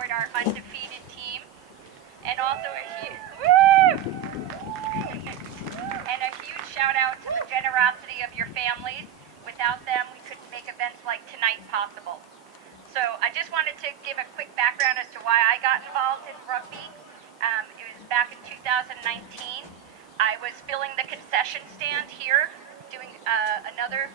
support our undefeated team, and also a huge shout out to the generosity of your families. Without them, we couldn't make events like tonight possible. So I just wanted to give a quick background as to why I got involved in rugby. It was back in 2019. I was filling the concession stand here, doing another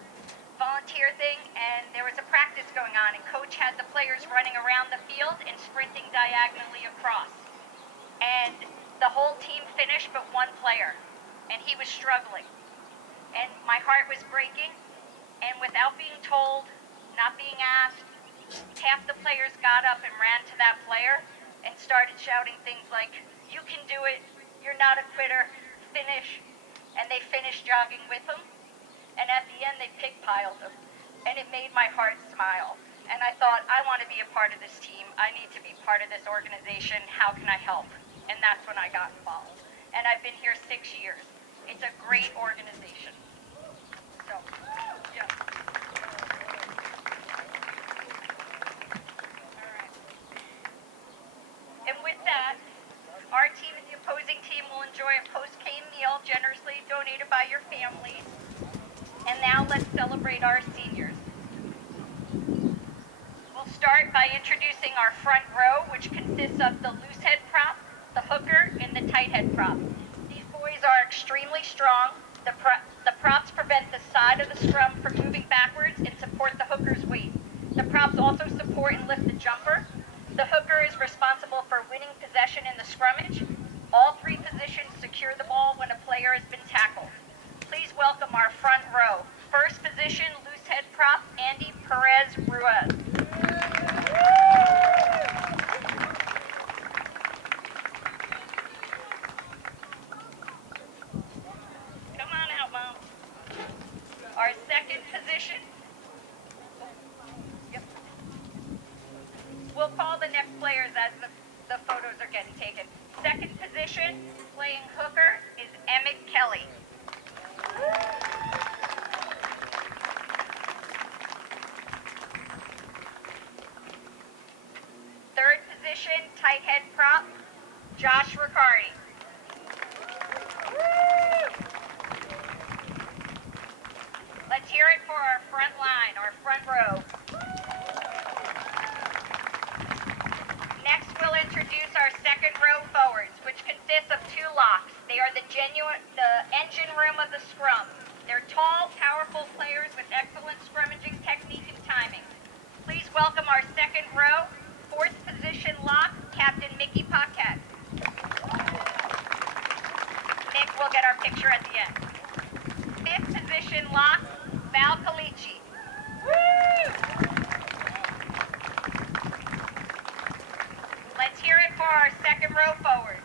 volunteer thing, and there was a practice going on, and coach had the players running around the field and sprinting diagonally across. And the whole team finished but one player, and he was struggling. And my heart was breaking, and without being told, not being asked, half the players got up and ran to that player and started shouting things like, "You can do it, you're not a quitter, finish." And they finished jogging with him. And at the end, they pig-piled him. And it made my heart smile. And I thought, I want to be a part of this team. I need to be part of this organization. How can I help? And that's when I got involved. And I've been here 6 years. It's a great organization. So, yeah. All right. And with that, our team and the opposing team will enjoy a post-game meal generously donated by your families. And now let's celebrate our seniors. We'll start by introducing our front row, which consists of the loose head prop, the hooker, and the tight head prop. These boys are extremely strong. The props prevent the side of the scrum from moving backwards and support the hooker's weight. The props also support and lift the jumper. The hooker is responsible for winning possession in the scrummage. All three positions secure the ball when a player has been tackled. Please welcome our front row. First position, loose head prop, Andy Perez-Ruiz. Come on out, Mom. Our second position, we'll call the next players as the photos are getting taken. Second position, playing hooker, is Emmett Kelly. Third position, tight head prop, Josh Riccardi. Let's hear it for our front line, our front row. Next, we'll introduce our second row forwards, which consists of two locks. They are the engine room of the scrum. They're tall, powerful players with excellent scrummaging technique and timing. Please welcome our second row, fourth position lock, Captain Mickey Paquette. Mick will get our picture at the end. Fifth position lock, Val Calici. Let's hear it for our second row forwards.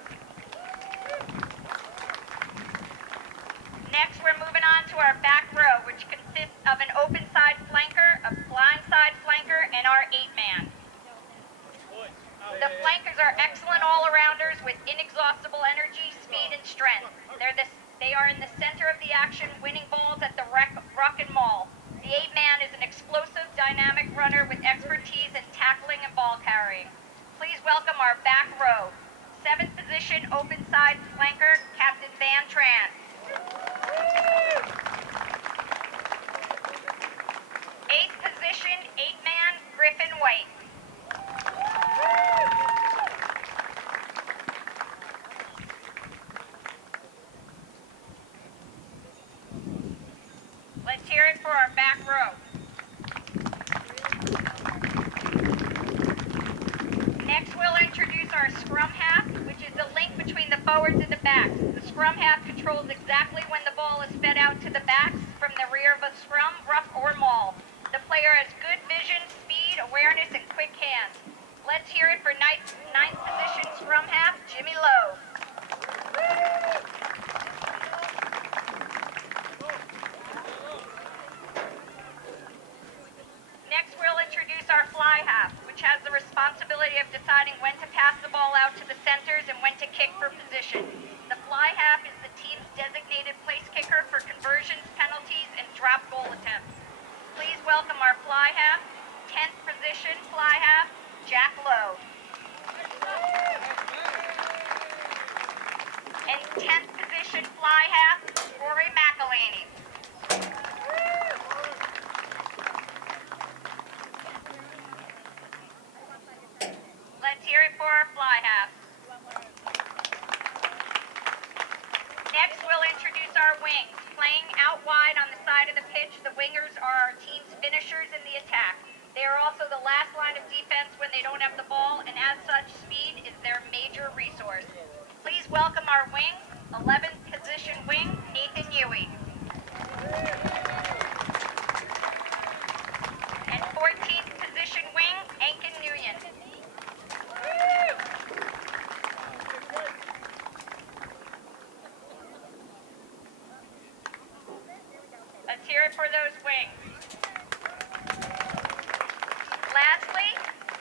Next, we're moving on to our back row, which consists of an open side flanker, a blind side flanker, and our 8-man. The flankers are excellent all-arounders with inexhaustible energy, speed, and strength. They are in the center of the action, winning balls at the ruck and maul. The 8-man is an explosive, dynamic runner with expertise in tackling and ball carrying. Please welcome our back row. Seventh position, open side flanker, Captain Van Tran. Eighth position, 8-man, Griffin White. Let's hear it for our back row. Next, we'll introduce our scrum half, which is the link between the forwards and the backs. The scrum half controls exactly when the ball is fed out to the backs from the rear of a scrum, ruck, or maul. The player has good vision, speed, awareness, and quick hands. Let's hear it for ninth position scrum half, Jimmy Lowe. Next, we'll introduce our fly half, which has the responsibility of deciding when to pass the ball out to the centers and when to kick for position. The fly half is the team's designated place kicker for conversions, penalties, and drop goal attempts. Please welcome our fly half, 10th position fly half, Jack Lowe. And 10th position fly half, Rory McElhaney. Let's hear it for our fly half. Next, we'll introduce our wings. Playing out wide on the side of the pitch, the wingers are our team's finishers in the attack. They are also the last line of defense when they don't have the ball, and as such, speed is their major resource. Please welcome our wings, 11th position wing, Nathan Huey. And 14th position wing, Ankin Nguyen. Let's hear it for those wings. Lastly,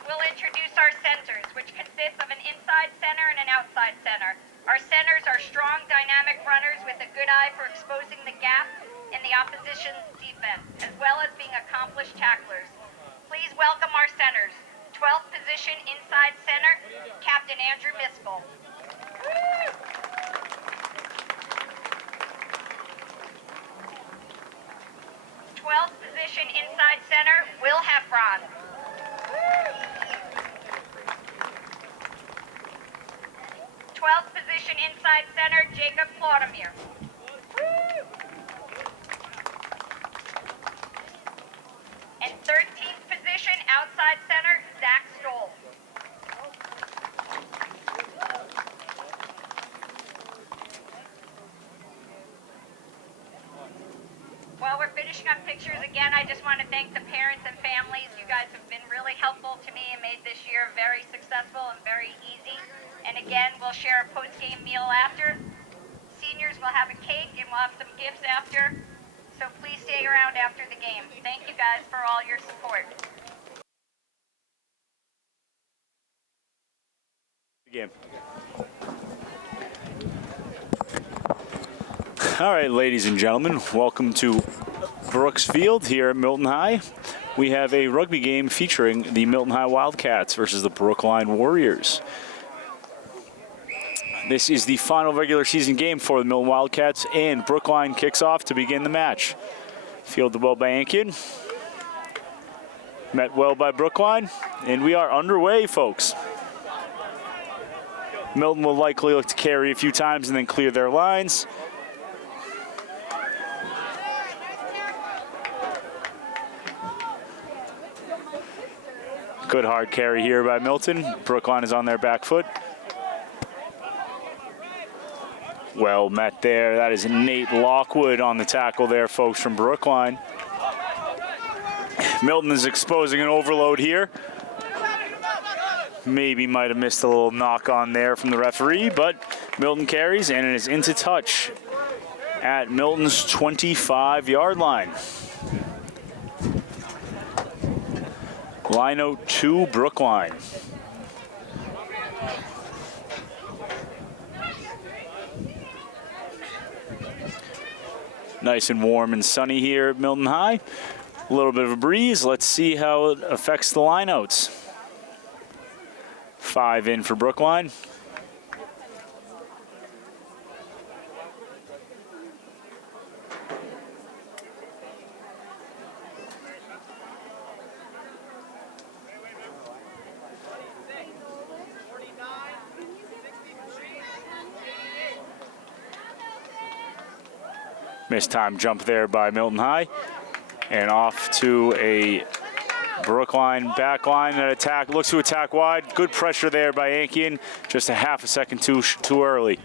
we'll introduce our centers, which consists of an inside center and an outside center. Our centers are strong, dynamic runners with a good eye for exposing the gap in the opposition's defense, as well as being accomplished tacklers. Please welcome our centers. 12th position inside center, Captain Andrew Miskell. 12th position inside center, Will Heffron. 12th position inside center, Jacob Claudemir. And 13th position outside center, Zach Stoll. While we're finishing up pictures, again, I just want to thank the parents and families. You guys have been really helpful to me and made this year very successful and very easy. And again, we'll share a post-game meal after. Seniors will have a cake and we'll have some gifts after. So please stay around after the game. Thank you guys for all your support. Game. All right, ladies and gentlemen, welcome to Brooks Field here at Milton High. We have a rugby game featuring the Milton High Wildcats versus the Brookline Warriors. This is the final regular season game for the Milton Wildcats, and Brookline kicks off to begin the match. Fielded well by Ankin. Met well by Brookline, and we are underway, folks. Milton will likely look to carry a few times and then clear their lines. Good hard carry here by Milton. Brookline is on their back foot. Well met there. That is Nate Lockwood on the tackle there, folks, from Brookline. Milton is exposing an overload here. Maybe might have missed a little knock on there from the referee, but Milton carries, and it is into touch at Milton's 25-yard line. Line out to Brookline. Nice and warm and sunny here at Milton High. A little bit of a breeze. Let's see how it affects the lineouts. 5 in for Brookline. Missed time jump there by Milton High. And off to a Brookline back line that attack. Looks to attack wide. Good pressure there by Ankin. Just a half a second too early.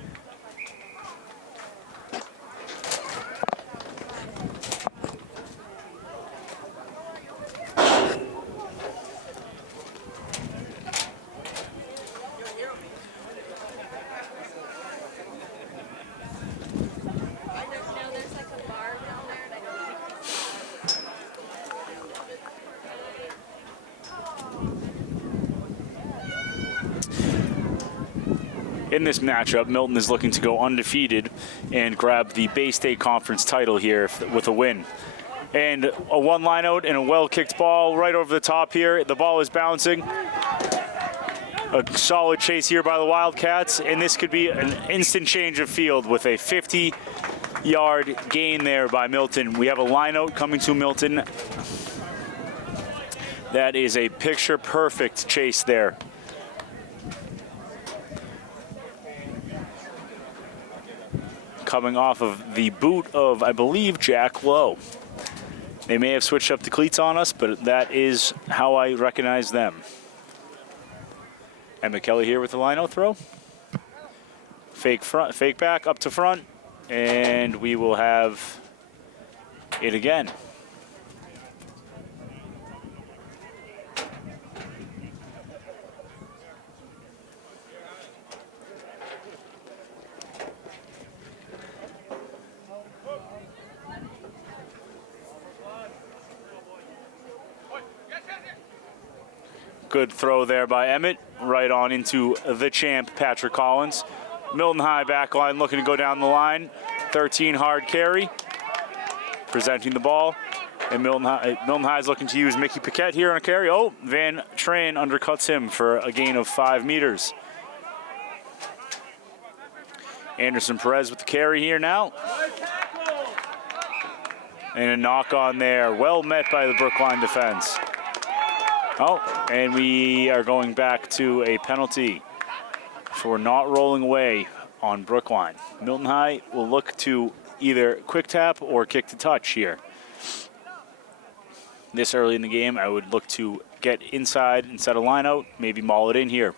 In this matchup, Milton is looking to go undefeated and grab the Bay State Conference title here with a win. And a one line out and a well-kicked ball right over the top here. The ball is bouncing. A solid chase here by the Wildcats, and this could be an instant change of field with a 50-yard gain there by Milton. We have a line out coming to Milton. That is a picture-perfect chase there. Coming off of the boot of, I believe, Jack Lowe. They may have switched up the cleats on us, but that is how I recognize them. And McKelly here with the line-out throw. Fake front, fake back, up to front, and we will have it again. Good throw there by Emmett, right on into the champ, Patrick Collins. Milton High back line looking to go down the line. 13 hard carry, presenting the ball. And Milton High is looking to use Mickey Paquette here on a carry. Oh, Van Tran undercuts him for a gain of 5 meters. Anderson Perez with the carry here now. And a knock on there, well met by the Brookline defense. Oh, and we are going back to a penalty for not rolling away on Brookline. Milton High will look to either quick tap or kick to touch here. This early in the game, I would look to get inside and set a line out, maybe maul it in here.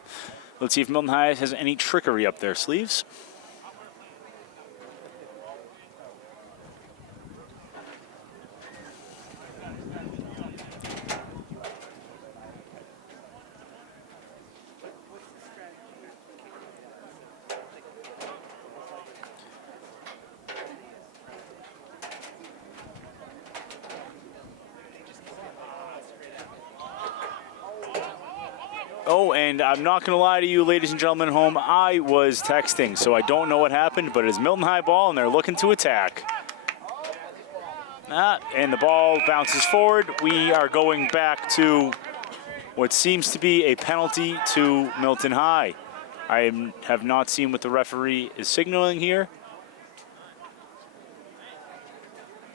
Let's see if Milton High has any trickery up their sleeves. Oh, and I'm not going to lie to you, ladies and gentlemen at home, I was texting, so I don't know what happened, but it's Milton High ball, and they're looking to attack. And the ball bounces forward. We are going back to what seems to be a penalty to Milton High. I have not seen what the referee is signaling here.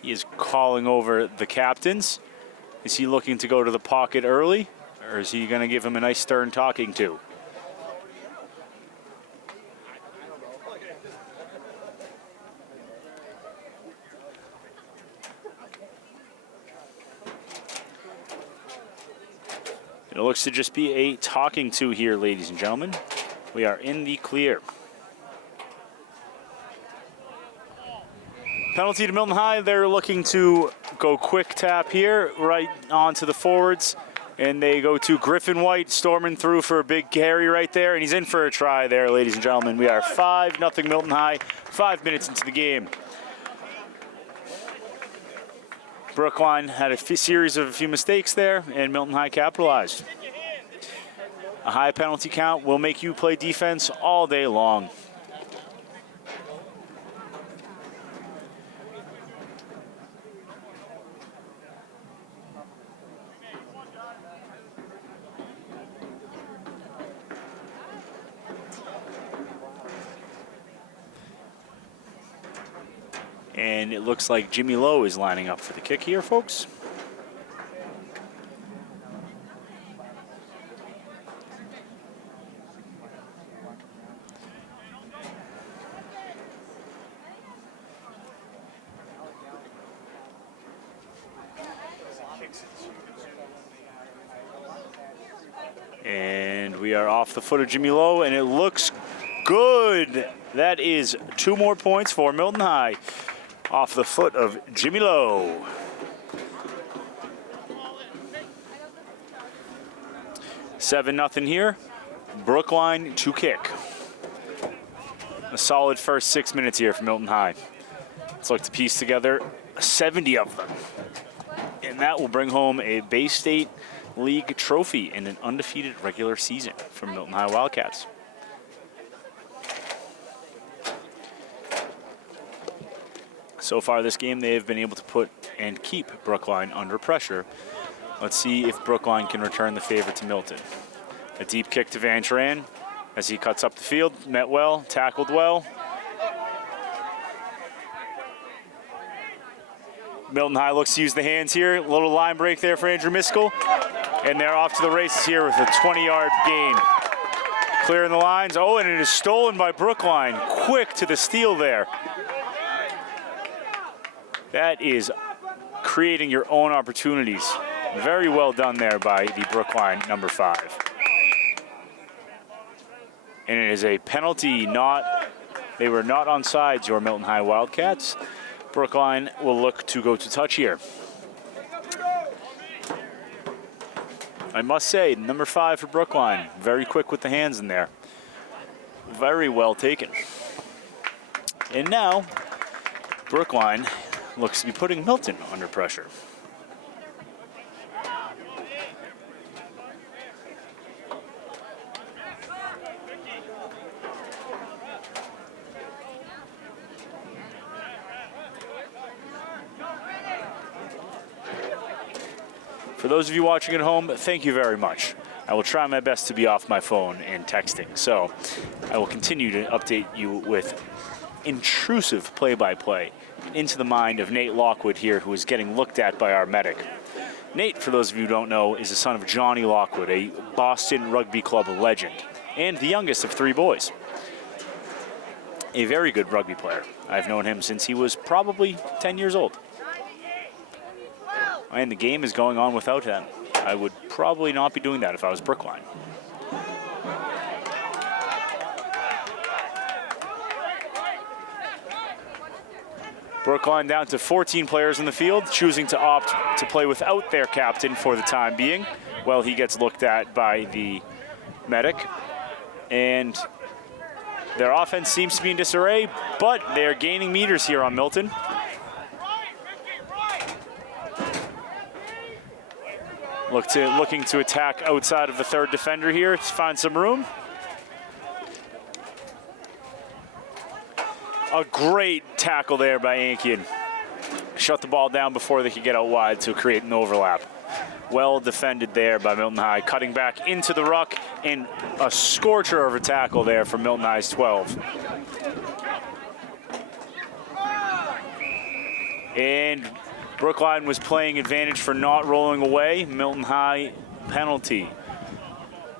He is calling over the captains. Is he looking to go to the pocket early? Or is he going to give him a nice stern talking to? It looks to just be a talking to here, ladies and gentlemen. We are in the clear. Penalty to Milton High. They're looking to go quick tap here, right onto the forwards. And they go to Griffin White, storming through for a big carry right there. And he's in for a try there, ladies and gentlemen. We are 5-0 Milton High, 5 minutes into the game. Brookline had a series of a few mistakes there, and Milton High capitalized. A high penalty count will make you play defense all day long. And it looks like Jimmy Lowe is lining up for the kick here, folks. And we are off the foot of Jimmy Lowe, and it looks good. That is 2 more points for Milton High. Off the foot of Jimmy Lowe. 7-0 here. Brookline to kick. A solid first 6 minutes here for Milton High. Let's look to piece together 70 of them. And that will bring home a Bay State League trophy and an undefeated regular season for Milton High Wildcats. So far this game, they have been able to put and keep Brookline under pressure. Let's see if Brookline can return the favor to Milton. A deep kick to Van Tran as he cuts up the field. Met well, tackled well. Milton High looks to use the hands here. A little line break there for Andrew Miskell. And they're off to the races here with a 20-yard gain. Clearing the lines. Oh, and it is stolen by Brookline. Quick to the steal there. That is creating your own opportunities. Very well done there by the Brookline number 5. And it is a penalty, they were not onside, your Milton High Wildcats. Brookline will look to go to touch here. I must say, number 5 for Brookline, very quick with the hands in there. Very well taken. And now, Brookline looks to be putting Milton under pressure. For those of you watching at home, thank you very much. I will try my best to be off my phone and texting, so I will continue to update you with intrusive play-by-play into the mind of Nate Lockwood here, who is getting looked at by our medic. Nate, for those of you who don't know, is the son of Johnny Lockwood, a Boston Rugby Club legend, and the youngest of 3 boys. A very good rugby player. I've known him since he was probably 10 years old. And the game is going on without him. I would probably not be doing that if I was Brookline. Brookline down to 14 players in the field, choosing to opt to play without their captain for the time being. Well, he gets looked at by the medic. And their offense seems to be in disarray, but they're gaining meters here on Milton. Looking to attack outside of the 3rd defender here to find some room. A great tackle there by Ankian. Shut the ball down before they could get out wide to create an overlap. Well defended there by Milton High, cutting back into the ruck, and a scorcher of a tackle there from Milton High's 12. And Brookline was playing advantage for not rolling away. Milton High penalty.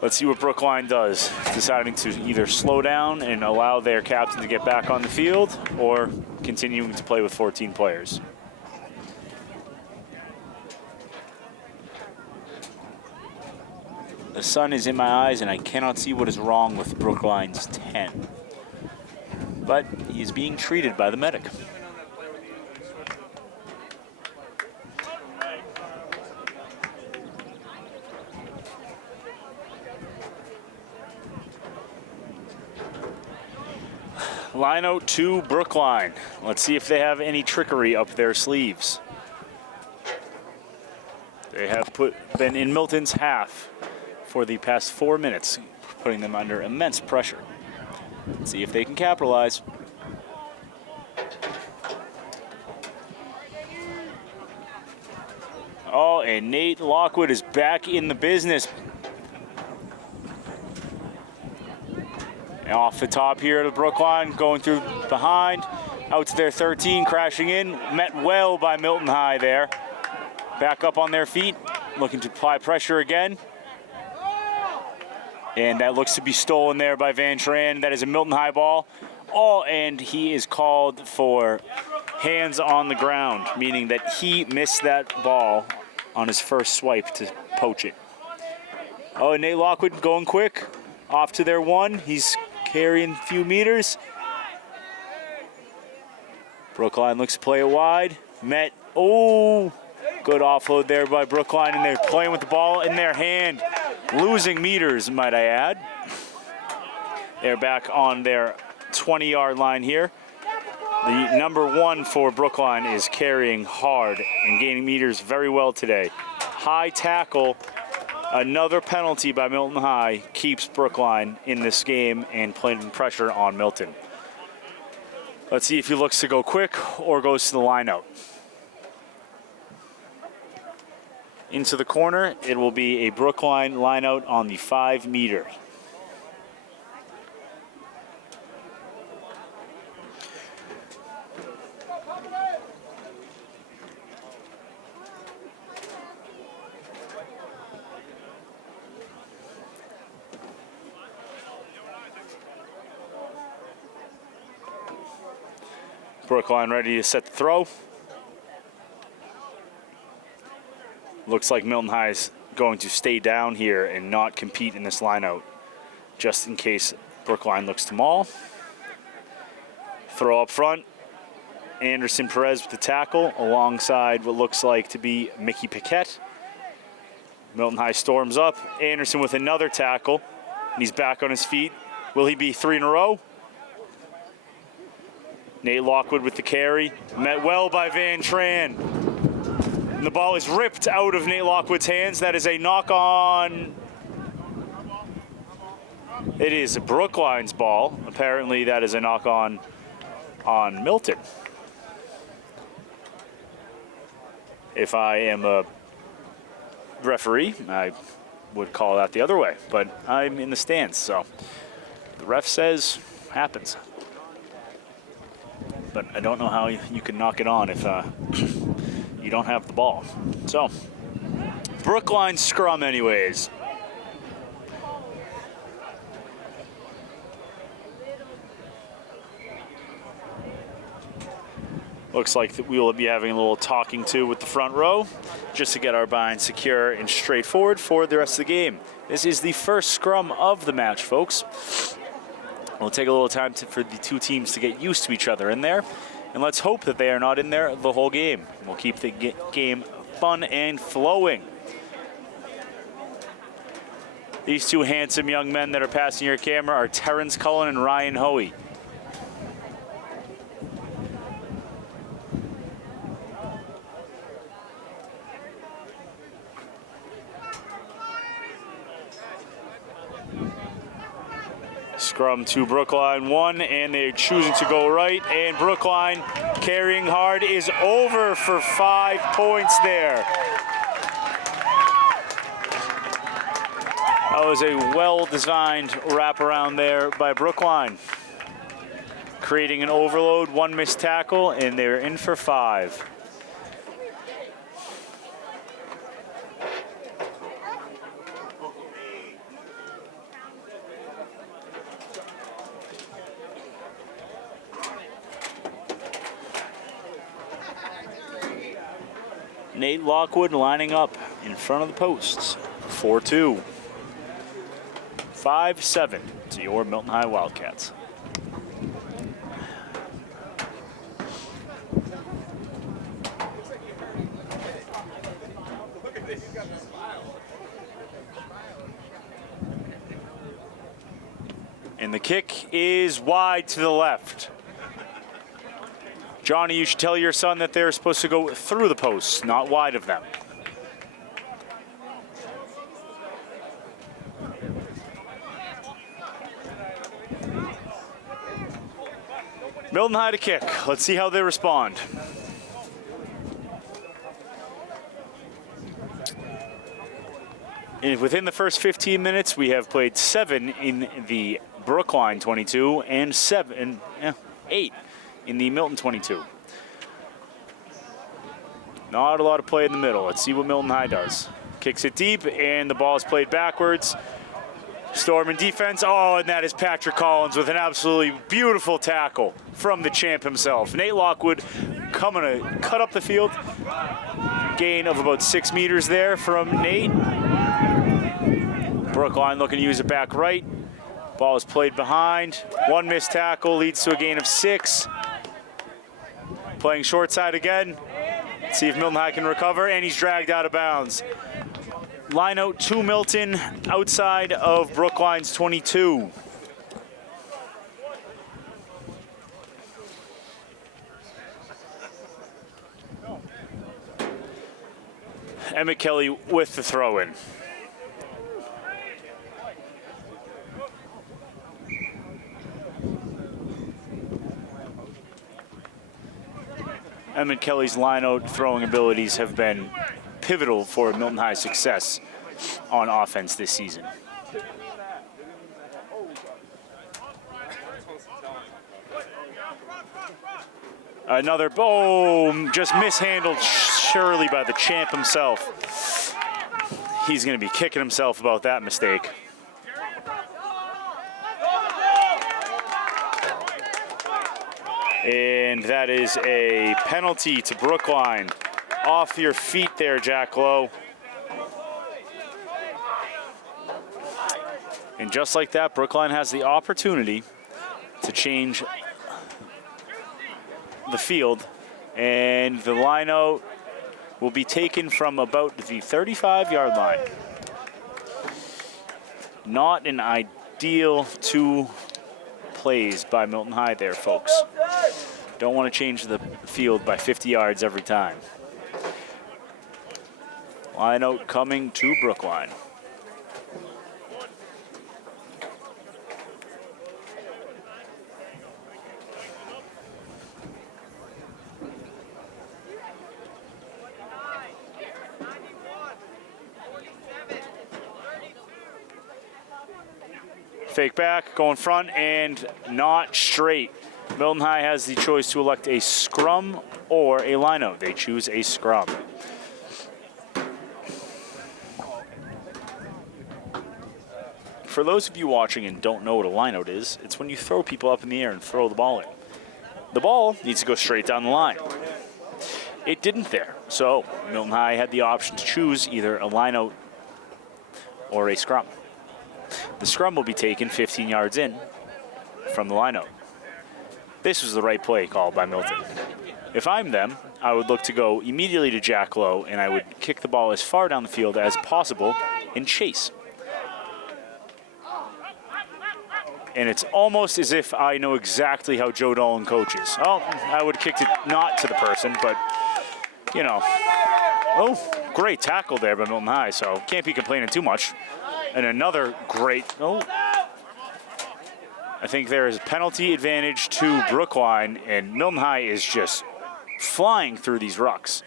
Let's see what Brookline does, deciding to either slow down and allow their captain to get back on the field or continuing to play with 14 players. The sun is in my eyes and I cannot see what is wrong with Brookline's 10. But he is being treated by the medic. Line out to Brookline. Let's see if they have any trickery up their sleeves. They have been in Milton's half for the past 4 minutes, putting them under immense pressure. Let's see if they can capitalize. Oh, and Nate Lockwood is back in the business. Off the top here to Brookline, going through behind, out to their 13, crashing in. Met well by Milton High there. Back up on their feet, looking to apply pressure again. And that looks to be stolen there by Van Tran. That is a Milton High ball. Oh, and he is called for hands on the ground, meaning that he missed that ball on his first swipe to poach it. Oh, and Nate Lockwood going quick, off to their 1. He's carrying a few meters. Brookline looks to play it wide. Met, oh, good offload there by Brookline, and they're playing with the ball in their hand. Losing meters, might I add. They're back on their 20-yard line here. The number 1 for Brookline is carrying hard and gaining meters very well today. High tackle. Another penalty by Milton High keeps Brookline in this game and putting pressure on Milton. Let's see if he looks to go quick or goes to the line out. into the corner. It will be a Brookline line out on the 5 meter. Brookline ready to set the throw. Looks like Milton High is going to stay down here and not compete in this line out, just in case Brookline looks to maul. Throw up front. Anderson Perez with the tackle alongside what looks like to be Mickey Paquette. Milton High storms up. Anderson with another tackle. And he's back on his feet. Will he be 3 in a row? Nate Lockwood with the carry. Met well by Van Tran. And the ball is ripped out of Nate Lockwood's hands. That is a knock on. It is Brookline's ball. Apparently that is a knock on Milton. If I am a referee, I would call that the other way. But I'm in the stands, so the ref says happens. But I don't know how you can knock it on if you don't have the ball. So, Brookline scrum anyways. Looks like that we will be having a little talking to with the front row just to get our bind secure and straightforward for the rest of the game. This is the first scrum of the match, folks. It'll take a little time for the two teams to get used to each other in there. And let's hope that they are not in there the whole game. We'll keep the game fun and flowing. These two handsome young men that are passing your camera are Terrence Cullen and Ryan Hoey. Scrum to Brookline 1, and they're choosing to go right, and Brookline carrying hard is over for 5 points there. That was a well-designed wraparound there by Brookline. Creating an overload, 1 missed tackle, and they're in for 5. Nate Lockwood lining up in front of the posts. 4-2. 5-7 to your Milton High Wildcats. And the kick is wide to the left. Johnny, you should tell your son that they're supposed to go through the posts, not wide of them. Milton High to kick. Let's see how they respond. And within the first 15 minutes, we have played 7 in the Brookline 22 and 8 in the Milton 22. Not a lot of play in the middle. Let's see what Milton High does. Kicks it deep, and the ball is played backwards. Storm in defense. Oh, and that is Patrick Collins with an absolutely beautiful tackle from the champ himself. Nate Lockwood coming to cut up the field. Gain of about 6 meters there from Nate. Brookline looking to use it back right. Ball is played behind. 1 missed tackle leads to a gain of 6. Playing short side again. Let's see if Milton High can recover, and he's dragged out of bounds. Line out to Milton outside of Brookline's 22. Emmett Kelly with the throw-in. Emmett Kelly's line-out throwing abilities have been pivotal for Milton High's success on offense this season. Another, just mishandled surely by the champ himself. He's going to be kicking himself about that mistake. And that is a penalty to Brookline. Off your feet there, Jack Lowe. And just like that, Brookline has the opportunity to change the field, and the line out will be taken from about the 35-yard line. Not an ideal 2 plays by Milton High there, folks. Don't want to change the field by 50 yards every time. Line out coming to Brookline. Fake back, going front, and not straight. Milton High has the choice to elect a scrum or a lineout. They choose a scrum. For those of you watching and don't know what a lineout is, it's when you throw people up in the air and throw the ball in. The ball needs to go straight down the line. It didn't there, so Milton High had the option to choose either a lineout or a scrum. The scrum will be taken 15 yards in from the lineout. This was the right play called by Milton. If I'm them, I would look to go immediately to Jack Lowe, and I would kick the ball as far down the field as possible and chase. And it's almost as if I know exactly how Joe Dolan coaches. Oh, I would have kicked it not to the person, but, you know. Oh, great tackle there by Milton High, so can't be complaining too much. And another great, I think there is a penalty advantage to Brookline, and Milton High is just flying through these rucks.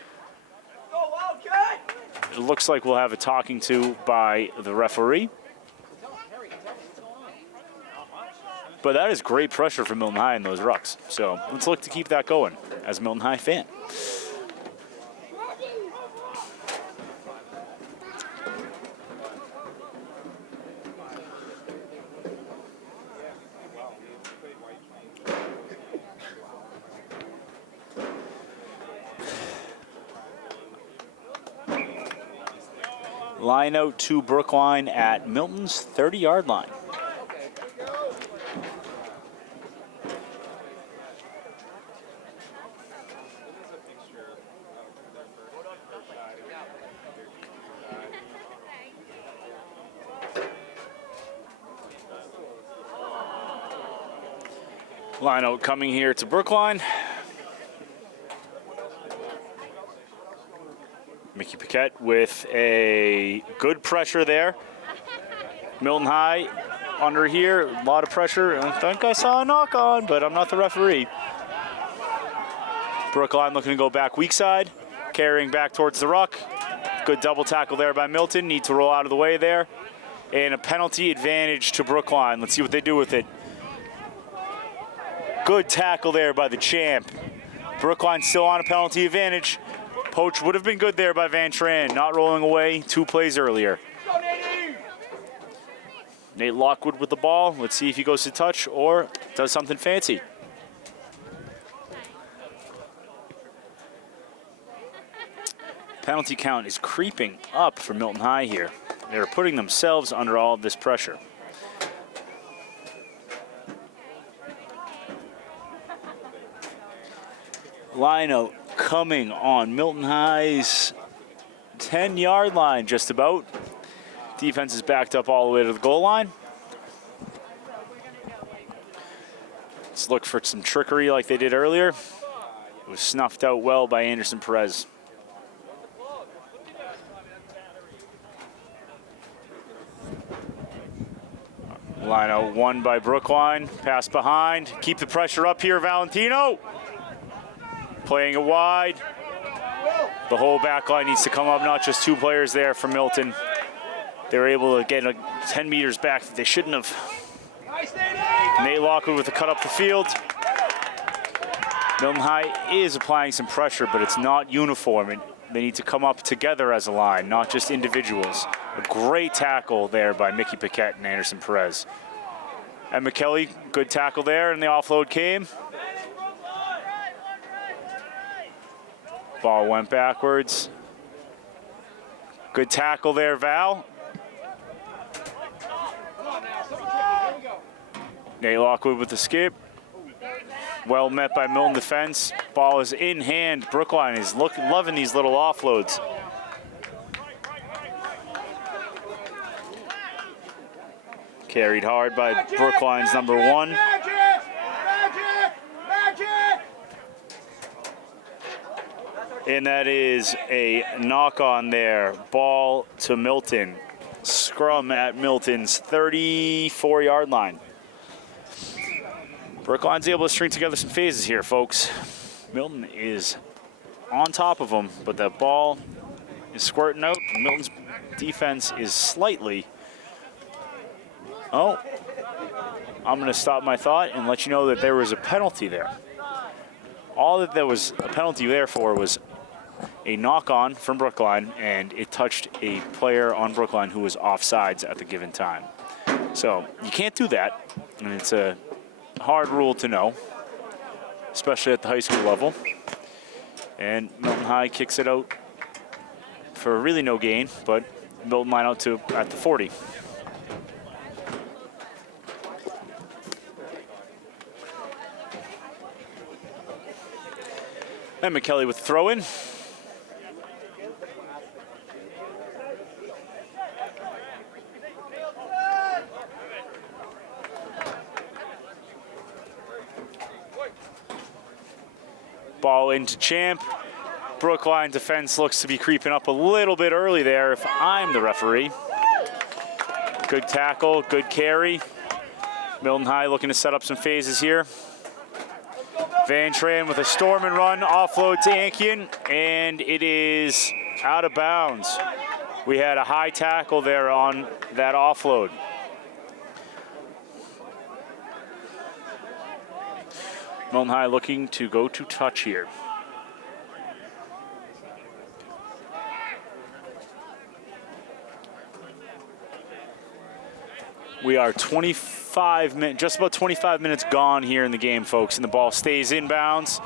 It looks like we'll have a talking to by the referee. But that is great pressure for Milton High in those rucks. So let's look to keep that going as a Milton High fan. Line out to Brookline at Milton's 30-yard line. Line out coming here to Brookline. Mickey Paquette with a good pressure there. Milton High under here, a lot of pressure. I think I saw a knock on, but I'm not the referee. Brookline looking to go back weak side, carrying back towards the ruck. Good double tackle there by Milton. Need to roll out of the way there. And a penalty advantage to Brookline. Let's see what they do with it. Good tackle there by the champ. Brookline still on a penalty advantage. Poach would have been good there by Van Tran, not rolling away 2 plays earlier. Nate Lockwood with the ball. Let's see if he goes to touch or does something fancy. Penalty count is creeping up for Milton High here. They're putting themselves under all of this pressure. Line out coming on Milton High's 10-yard line, just about. Defense is backed up all the way to the goal line. Let's look for some trickery like they did earlier. It was snuffed out well by Anderson Perez. Line out won by Brookline. Pass behind. Keep the pressure up here, Valentino. Playing it wide. The whole back line needs to come up, not just 2 players there from Milton. They were able to get 10 meters back that they shouldn't have. Nate Lockwood with the cut up the field. Milton High is applying some pressure, but it's not uniform. And they need to come up together as a line, not just individuals. A great tackle there by Mickey Paquette and Anderson Perez. And McKelly, good tackle there, and the offload came. Ball went backwards. Good tackle there, Val. Nate Lockwood with the skip. Well met by Milton defense. Ball is in hand. Brookline is loving these little offloads. Carried hard by Brookline's number 1. And that is a knock on there. Ball to Milton. Scrum at Milton's 34-yard line. Brookline's able to string together some phases here, folks. Milton is on top of them, but that ball is squirting out. Milton's defense is slightly... Oh, I'm going to stop my thought and let you know that there was a penalty there. All that there was a penalty there for was a knock-on from Brookline, and it touched a player on Brookline who was offsides at the given time. So you can't do that, and it's a hard rule to know, especially at the high school level. And Milton High kicks it out for really no gain, but Milton line out to at the 40. And McKelly with the throw in. Ball into Champ. Brookline defense looks to be creeping up a little bit early there if I'm the referee. Good tackle, good carry. Milton High looking to set up some phases here. Van Tran with a storm and run, offload to Ankian, and it is out of bounds. We had a high tackle there on that offload. Milton High looking to go to touch here. We are 25 minutes, just about 25 minutes gone here in the game, folks, and the ball stays inbounds,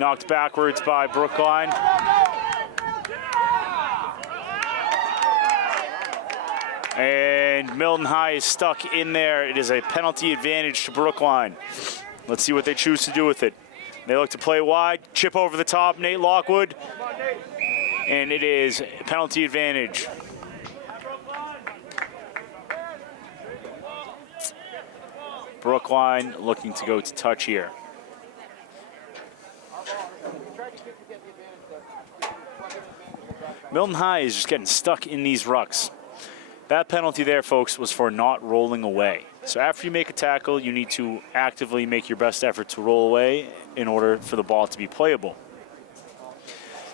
knocked backwards by Brookline. And Milton High is stuck in there. It is a penalty advantage to Brookline. Let's see what they choose to do with it. They look to play wide, chip over the top, Nate Lockwood, and it is a penalty advantage. Brookline looking to go to touch here. Milton High is just getting stuck in these rucks. That penalty there, folks, was for not rolling away. So after you make a tackle, you need to actively make your best effort to roll away in order for the ball to be playable.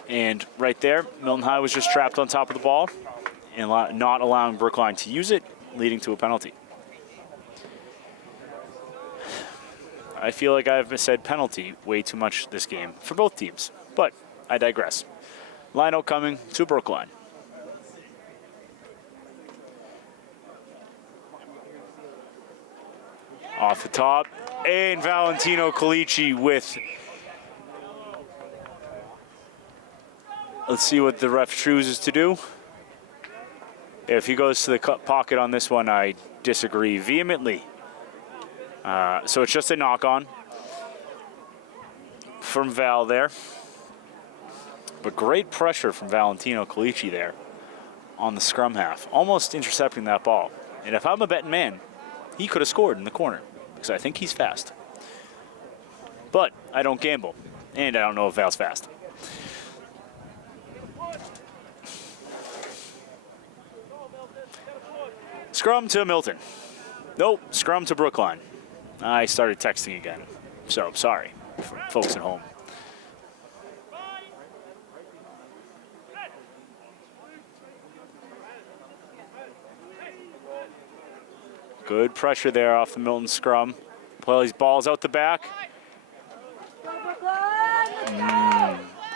And right there, Milton High was just trapped on top of the ball and not allowing Brookline to use it, leading to a penalty. I feel like I've said penalty way too much this game for both teams, but I digress. Line out coming to Brookline. Off the top, and Valentino Colici with, let's see what the ref chooses to do. If he goes to the pocket on this one, I disagree vehemently. So it's just a knock-on from Val there. But great pressure from Valentino Colici there on the scrum half, almost intercepting that ball. And if I'm a betting man, he could have scored in the corner because I think he's fast. But I don't gamble, and I don't know if Val's fast. Scrum to Milton. Nope, scrum to Brookline. I started texting again, so sorry for folks at home. Good pressure there off the Milton scrum. Plays balls out the back.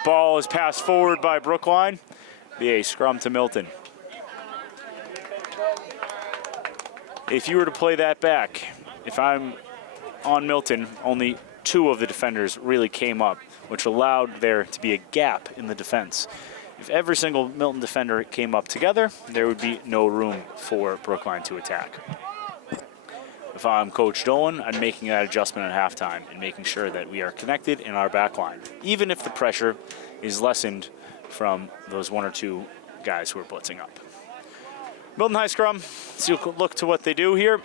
Ball is passed forward by Brookline. Be a scrum to Milton. If you were to play that back, if I'm on Milton, only 2 of the defenders really came up, which allowed there to be a gap in the defense. If every single Milton defender came up together, there would be no room for Brookline to attack. If I'm Coach Dolan, I'm making that adjustment at halftime and making sure that we are connected in our back line, even if the pressure is lessened from those 1 or 2 guys who are blitzing up. Milton High scrum, so you look to what they do here.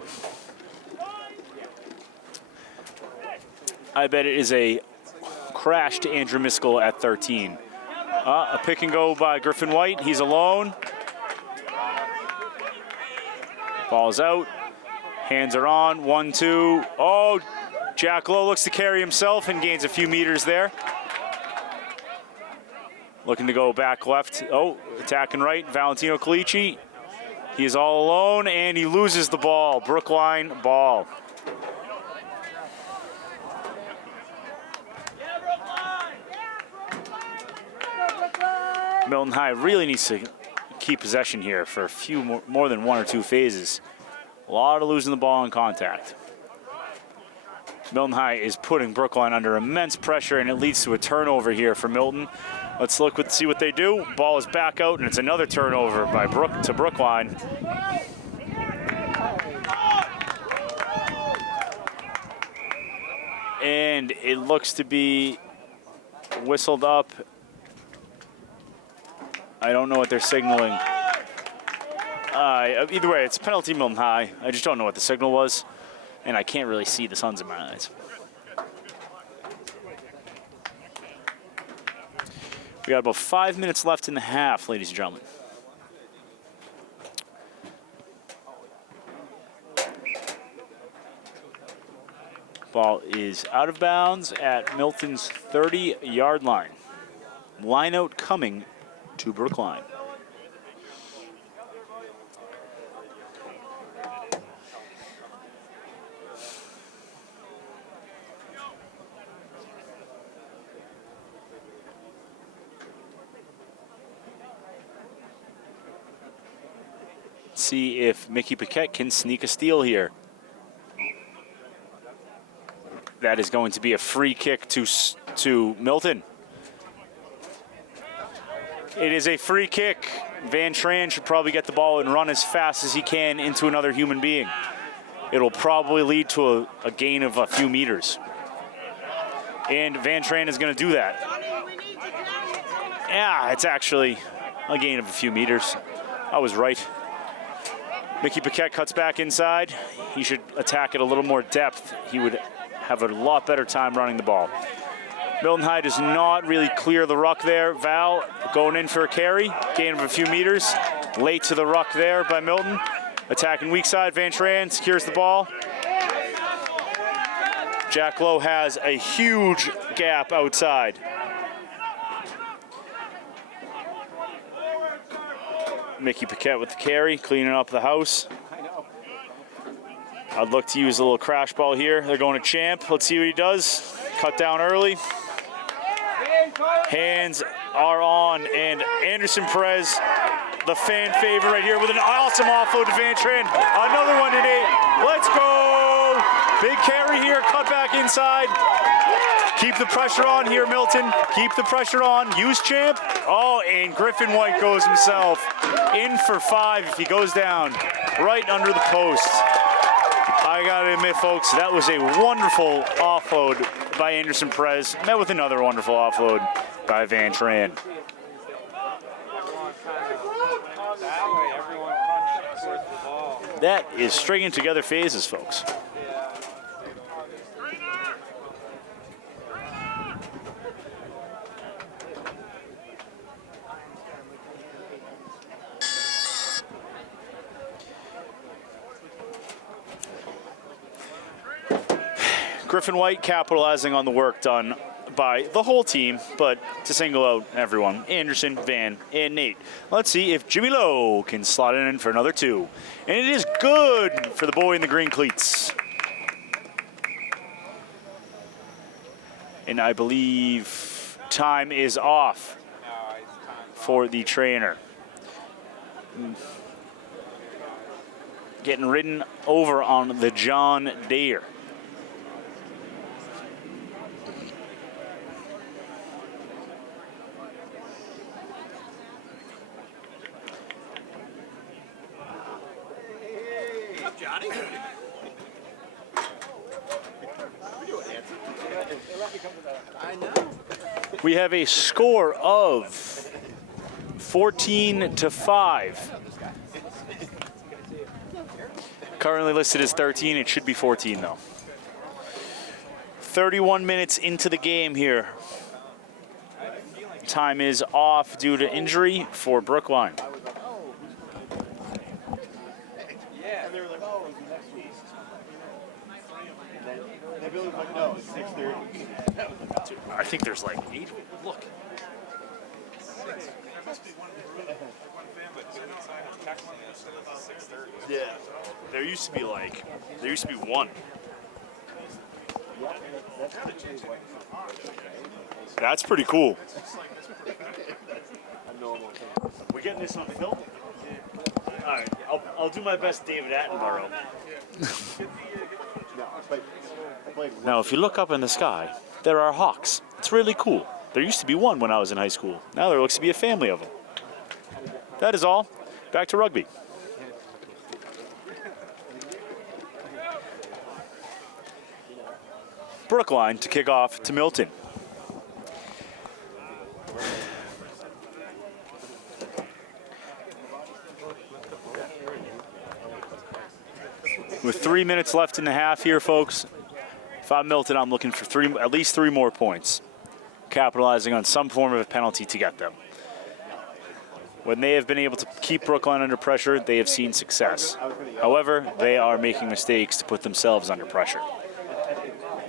I bet it is a crash to Andrew Miskell at 13. A pick and go by Griffin White. He's alone. Ball's out. Hands are on. 1, 2. Oh, Jack Lowe looks to carry himself and gains a few meters there. Looking to go back left. Oh, attacking right. Valentino Calici. He is all alone, and he loses the ball. Brookline ball. Milton High really needs to keep possession here for a few more than 1 or 2 phases. A lot of losing the ball in contact. Milton High is putting Brookline under immense pressure, and it leads to a turnover here for Milton. Let's see what they do. Ball is back out, and it's another turnover by Brookline. And it looks to be whistled up. I don't know what they're signaling. Either way, it's penalty Milton High. I just don't know what the signal was, and I can't really see the suns in my eyes. We got about 5 minutes left in the half, ladies and gentlemen. Ball is out of bounds at Milton's 30-yard line. Line out coming to Brookline. See if Mickey Paquette can sneak a steal here. That is going to be a free kick to Milton. It is a free kick. Van Tran should probably get the ball and run as fast as he can into another human being. It'll probably lead to a gain of a few meters. And Van Tran is going to do that. Yeah, it's actually a gain of a few meters. I was right. Mickey Paquette cuts back inside. He should attack at a little more depth. He would have a lot better time running the ball. Milton High does not really clear the ruck there. Val going in for a carry, gain of a few meters. Late to the ruck there by Milton. Attacking weak side, Van Tran secures the ball. Jack Lowe has a huge gap outside. Mickey Paquette with the carry, cleaning up the house. I'd look to use a little crash ball here. They're going to Champ. Let's see what he does. Cut down early. Hands are on, and Anderson Perez, the fan favorite right here, with an awesome offload to Van Tran. Another one in 8. Let's go! Big carry here, cut back inside. Keep the pressure on here, Milton. Keep the pressure on. Use Champ. Oh, and Griffin White goes himself. In for 5 if he goes down right under the post. I gotta admit, folks, that was a wonderful offload by Anderson Perez, met with another wonderful offload by Van Tran. That is stringing together phases, folks. Griffin White capitalizing on the work done by the whole team, but to single out everyone, Anderson, Van, and Nate. Let's see if Jimmy Lowe can slot it in for another 2. And it is good for the boy in the green cleats. And I believe time is off for the trainer. Getting ridden over on the John Deere. Johnny? I know. We have a score of 14-5. Currently listed as 13. It should be 14 though. 31 minutes into the game here. Time is off due to injury for Brookline. Yeah. And they were like, oh, it'll be next week. And then was like, no, it's 6:30. I think there's like 8. Look. Yeah. There used to be 1. That's pretty cool. We're getting this on film? All right, I'll do my best David Attenborough. Now, if you look up in the sky, there are hawks. It's really cool. There used to be 1 when I was in high school. Now there looks to be a family of them. That is all. Back to rugby. Brookline to kick off to Milton. With 3 minutes left in the half here, folks, if I'm Milton, I'm looking for at least 3 more points, capitalizing on some form of a penalty to get them. When they have been able to keep Brookline under pressure, they have seen success. However, they are making mistakes to put themselves under pressure.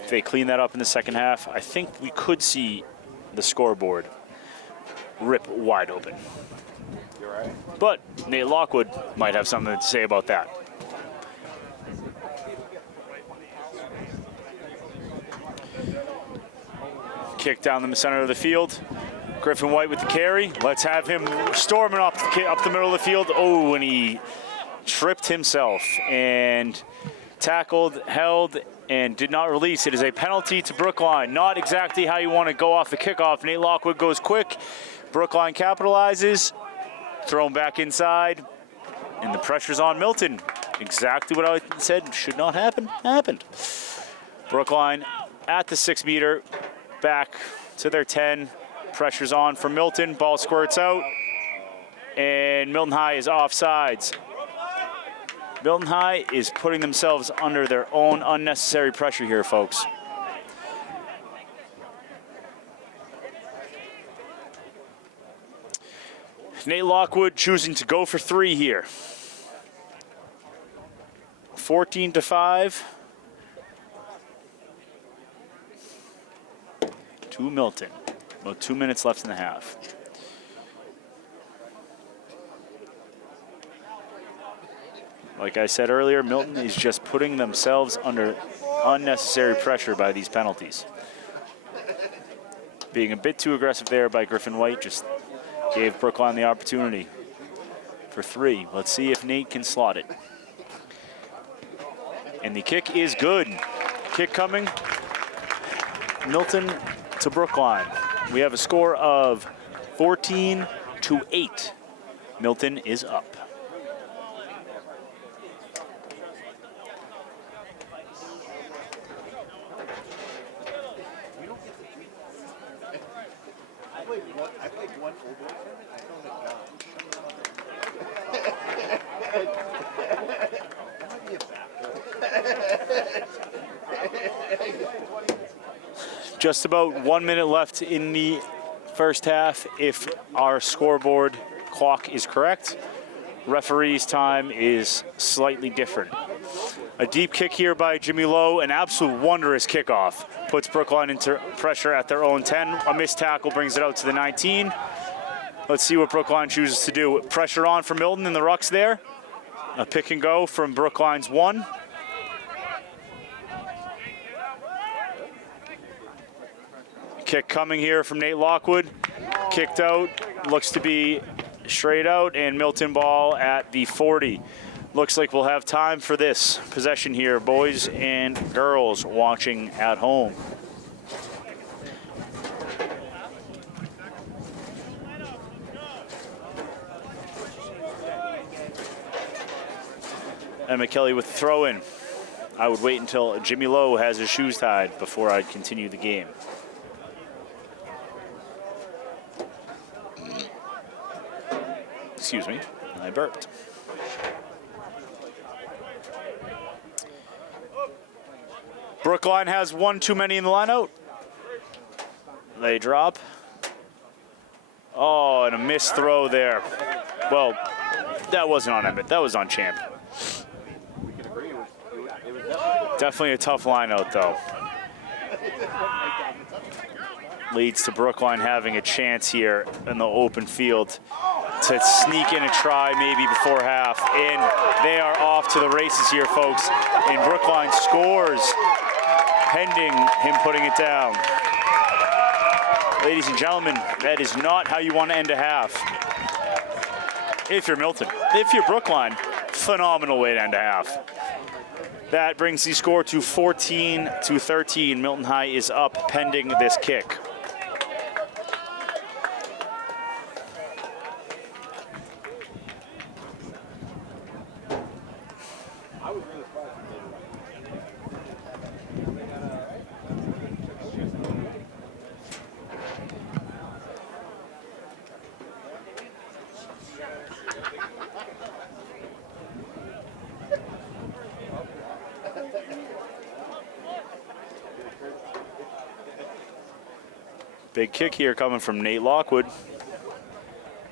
If they clean that up in the second half, I think we could see the scoreboard rip wide open. You're right. But Nate Lockwood might have something to say about that. Kick down the center of the field. Griffin White with the carry. Let's have him storming up the middle of the field. Oh, and he tripped himself and tackled, held, and did not release. It is a penalty to Brookline. Not exactly how you want to go off the kickoff. Nate Lockwood goes quick. Brookline capitalizes. Thrown back inside. And the pressure's on Milton. Exactly what I said should not happen, happened. Brookline at the 6 meter. Back to their 10. Pressure's on for Milton. Ball squirts out. And Milton High is offsides. Milton High is putting themselves under their own unnecessary pressure here, folks. Nate Lockwood choosing to go for 3 here. 14-5. To Milton. About 2 minutes left in the half. Like I said earlier, Milton is just putting themselves under unnecessary pressure by these penalties. Being a bit too aggressive there by Griffin White just gave Brookline the opportunity for 3. Let's see if Nate can slot it. And the kick is good. Kick coming. Milton to Brookline. We have a score of 14-8. Milton is up. I played one old boy tournament. I found it gone. Just about 1 minute left in the first half. If our scoreboard clock is correct, referee's time is slightly different. A deep kick here by Jimmy Lowe, an absolute wondrous kickoff. Puts Brookline into pressure at their own 10. A missed tackle brings it out to the 19. Let's see what Brookline chooses to do. Pressure on for Milton in the rucks there. A pick and go from Brookline's 1. Kick coming here from Nate Lockwood. Kicked out, looks to be straight out, and Milton ball at the 40. Looks like we'll have time for this possession here, boys and girls watching at home. Emma Kelly with the throw in. I would wait until Jimmy Lowe has his shoes tied before I'd continue the game. Excuse me, I burped. Brookline has one too many in the lineout. They drop. Oh, and a missed throw there. Well, that wasn't on Emmett, that was on Champ. Definitely a tough lineout though. Leads to Brookline having a chance here in the open field to sneak in a try maybe before half. And they are off to the races here, folks. And Brookline scores, pending him putting it down. Ladies and gentlemen, that is not how you want to end a half. If you're Milton, if you're Brookline, phenomenal way to end a half. That brings the score to 14-13. Milton High is up pending this kick. Big kick here coming from Nate Lockwood.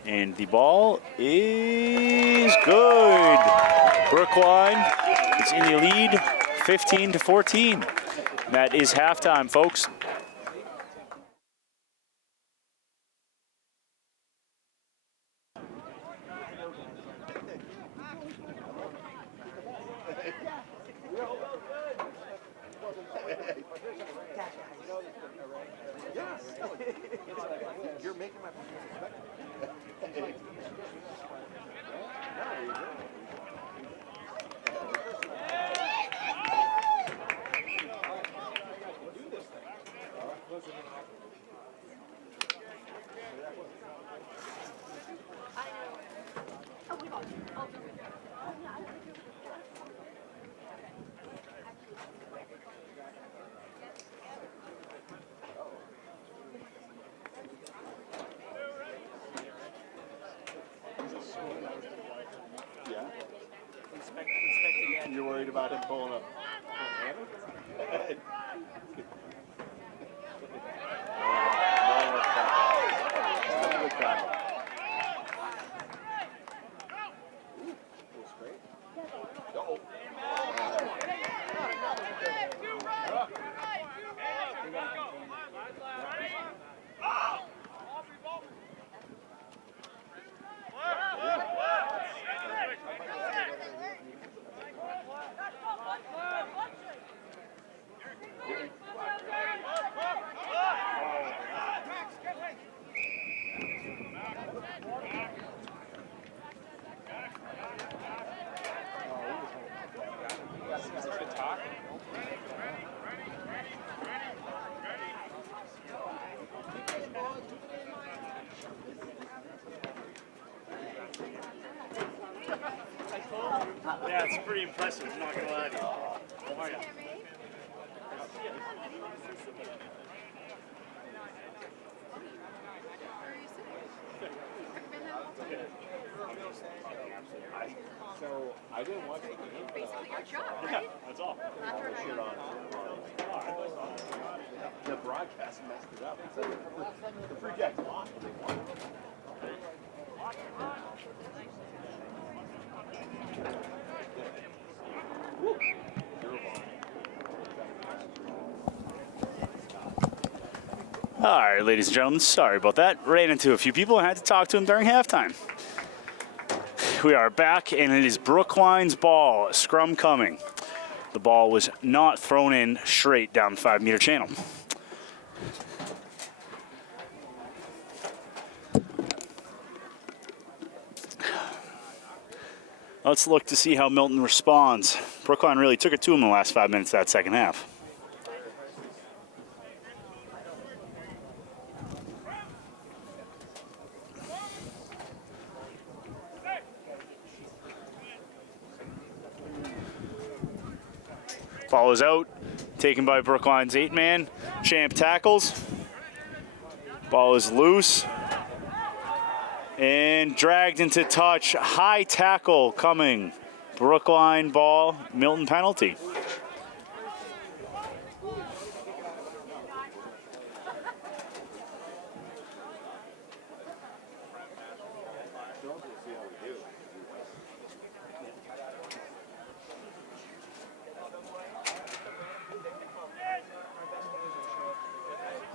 And the ball is good. Brookline is in the lead, 15-14. That is halftime, folks. You're making my You're worried about him pulling up. Yeah, it's pretty impressive, I'm not gonna lie to you. How are you? So I didn't watch it. Basically your job, Yeah, right? that's all. The broadcast messed it up. The Free Jacks lost. All right, ladies and gentlemen, sorry about that. Ran into a few people and had to talk to them during halftime. We are back, and it is Brookline's ball. Scrum coming. The ball was not thrown in straight down the 5-meter channel. Let's look to see how Milton responds. Brookline really took it to him in the last 5 minutes of that second half. Ball is out, taken by Brookline's 8-man. Champ tackles. Ball is loose. And dragged into touch. High tackle coming. Brookline ball, Milton penalty.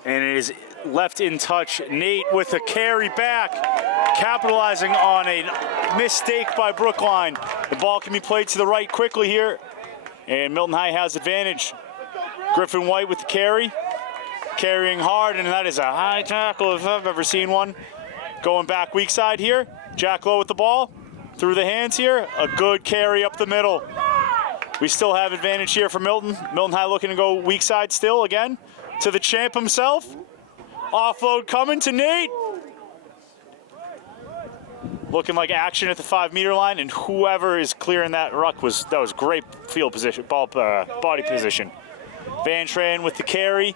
And it is left in touch. Nate with a carry back, capitalizing on a mistake by Brookline. The ball can be played to the right quickly here, and Milton High has advantage. Griffin White with the carry, carrying hard, and that is a high tackle if I've ever seen one. Going back weak side here. Jack Lowe with the ball, through the hands here. A good carry up the middle. We still have advantage here for Milton. Milton High looking to go weak side still again. To the champ himself. Offload coming to Nate. Looking like action at the 5-meter line, and whoever is clearing that ruck was great field position, body position. Van Tran with the carry,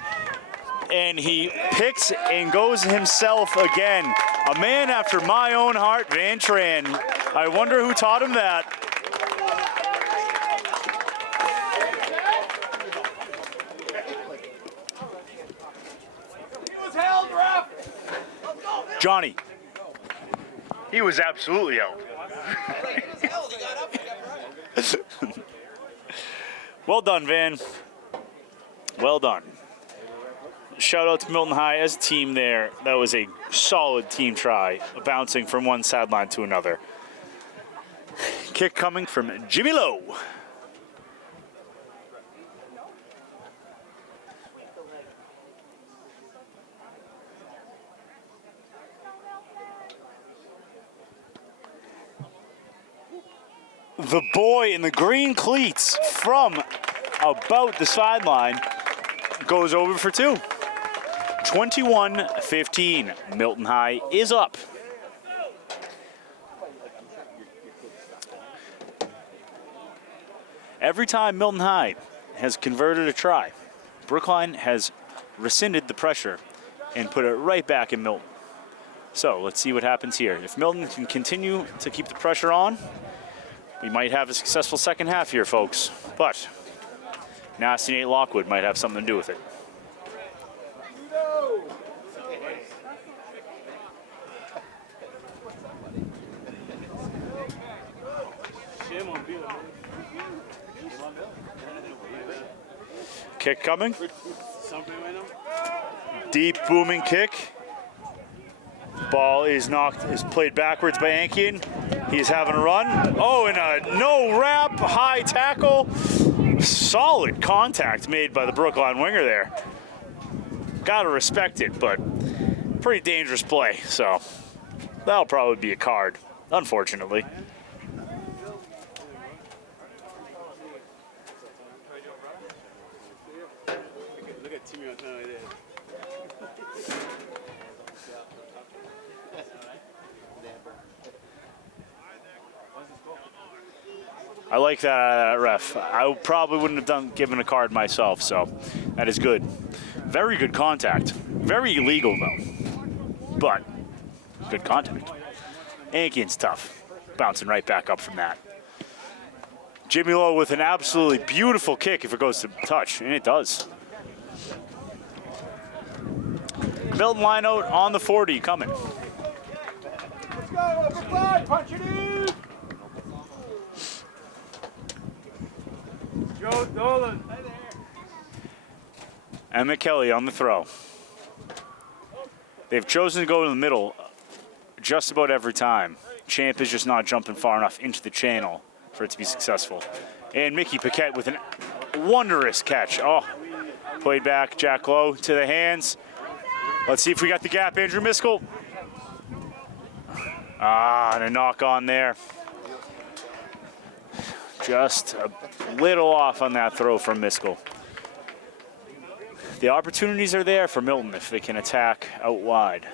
and he picks and goes himself again. A man after my own heart, Van Tran. I wonder who taught him that. Johnny, he was absolutely held. Well done, Van. Well done. Shout out to Milton High as a team there. That was a solid team try, bouncing from one sideline to another. Kick coming from Jimmy Lowe. The boy in the green cleats from about the sideline goes over for 2. 21-15. Milton High is up. Every time Milton High has converted a try, Brookline has rescinded the pressure and put it right back in Milton. So let's see what happens here. If Milton can continue to keep the pressure on, we might have a successful second half here, folks. But nasty Nate Lockwood might have something to do with it. Kick coming. Deep booming kick. Ball is played backwards by Ankian. He's having a run. Oh, and a no wrap, high tackle. Solid contact made by the Brookline winger there. Gotta respect it, but pretty dangerous play. So that'll probably be a card, unfortunately. Look at Timmy on time right there. I like that ref. I probably wouldn't have given a card myself, so that is good. Very good contact. Very illegal, though. But good contact. Ankian's tough. Bouncing right back up from that. Jimmy Lowe with an absolutely beautiful kick if it goes to touch, and it does. Milton line out on the 40 coming. Let's go, Brookline, punch it in! Joe Dolan. Emmett Kelly on the throw. They've chosen to go in the middle just about every time. Champ is just not jumping far enough into the channel for it to be successful. And Mickey Paquette with a wondrous catch. Oh, played back, Jack Lowe to the hands. Let's see if we got the gap, Andrew Miskell. And a knock on there. Just a little off on that throw from Miskell. The opportunities are there for Milton if they can attack out wide.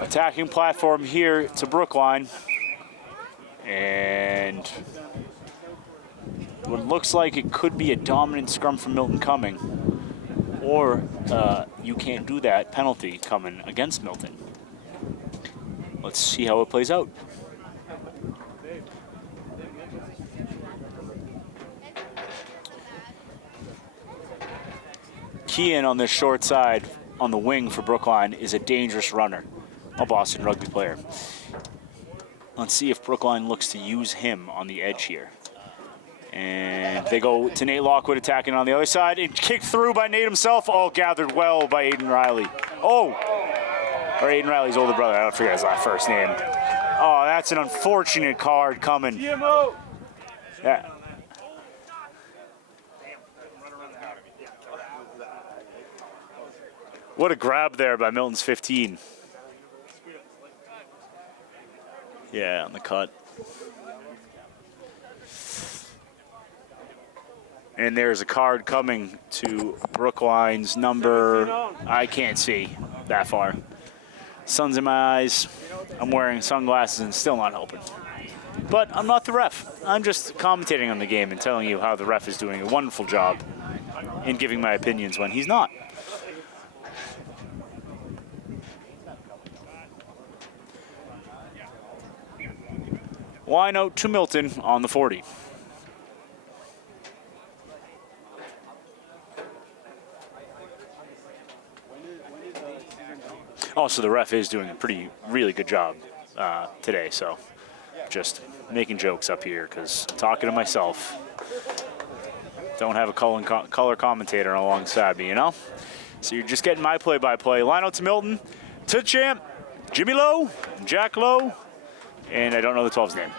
Attacking platform here to Brookline. And what looks like it could be a dominant scrum from Milton coming. Or you can't do that penalty coming against Milton. Let's see how it plays out. Kean on this short side on the wing for Brookline is a dangerous runner, a Boston Rugby player. Let's see if Brookline looks to use him on the edge here. And they go to Nate Lockwood attacking on the other side. And kicked through by Nate himself, all gathered well by Aiden Riley. Oh, or Aiden Riley's older brother, I don't forget his first name. Oh, that's an unfortunate card coming. Yeah. What a grab there by Milton's 15. Yeah, on the cut. And there's a card coming to Brookline's number. I can't see that far. Sun's in my eyes. I'm wearing sunglasses and still not helping. But I'm not the ref. I'm just commentating on the game and telling you how the ref is doing a wonderful job in giving my opinions when he's not. Line out to Milton on the 40. Also, the ref is doing a really good job today, so just making jokes up here because I'm talking to myself. Don't have a color commentator alongside me, you know? So you're just getting my play-by-play. Line out to Milton, to Champ, Jimmy Lowe, Jack Lowe, and I don't know the 12's name.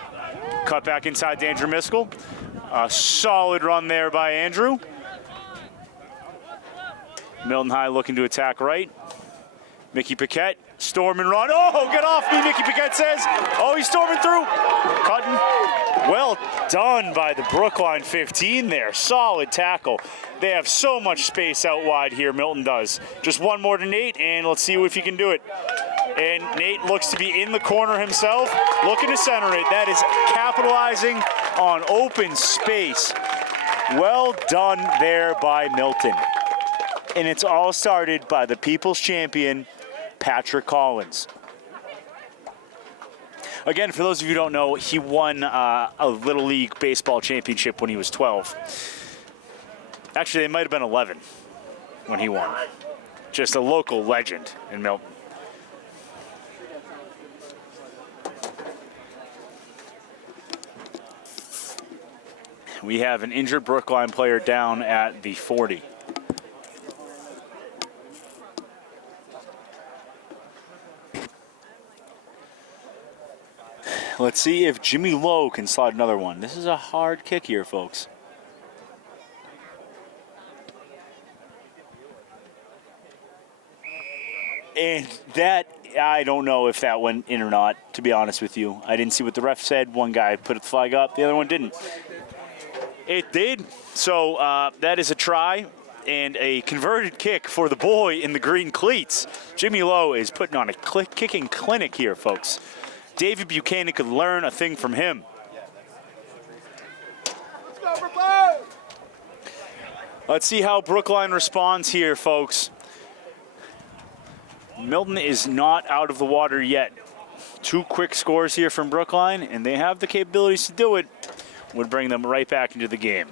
Cut back inside to Andrew Miskell. A solid run there by Andrew. Milton High looking to attack right. Mickey Paquette, storm and run. Oh, get off me, Mickey Paquette says. Oh, he's storming through. Cutting. Well done by the Brookline 15 there. Solid tackle. They have so much space out wide here, Milton does. Just one more to Nate, and let's see if he can do it. And Nate looks to be in the corner himself, looking to center it. That is capitalizing on open space. Well done there by Milton. And it's all started by the people's champion, Patrick Collins. Again, for those of you who don't know, he won a Little League baseball championship when he was 12. Actually, it might have been 11 when he won. Just a local legend in Milton. We have an injured Brookline player down at the 40. Let's see if Jimmy Lowe can slide another one. This is a hard kick here, folks. And that, I don't know if that went in or not, to be honest with you. I didn't see what the ref said. One guy put the flag up, the other one didn't. It did. So that is a try and a converted kick for the boy in the green cleats. Jimmy Lowe is putting on a kicking clinic here, folks. David Buchanan could learn a thing from him. Let's see how Brookline responds here, folks. Milton is not out of the water yet. 2 quick scores here from Brookline, and they have the capabilities to do it. Would bring them right back into the game.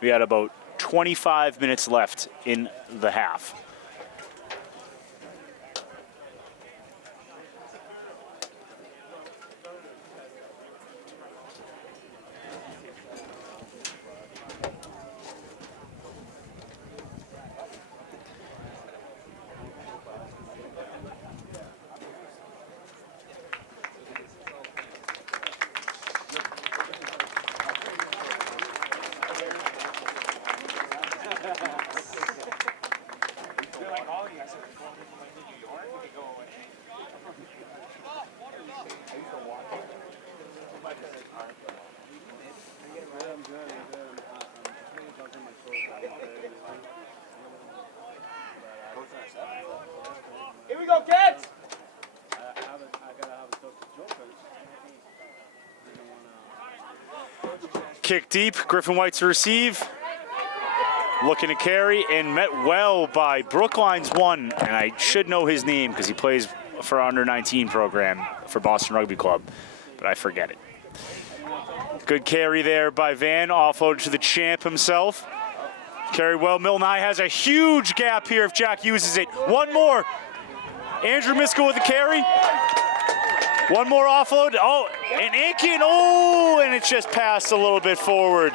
We had about 25 minutes left in the half. Here we go, kids! Kick deep, Griffin White to receive. Looking to carry and met well by Brookline's one, and I should know his name because he plays for our under-19 program for Boston Rugby Club, but I forget it. Good carry there by Van, offloaded to the champ himself. Carry well. Milton High has a huge gap here if Jack uses it. One more. Andrew Miskell with the carry. One more offload. Oh, and Aiken. Oh, and it's just passed a little bit forward.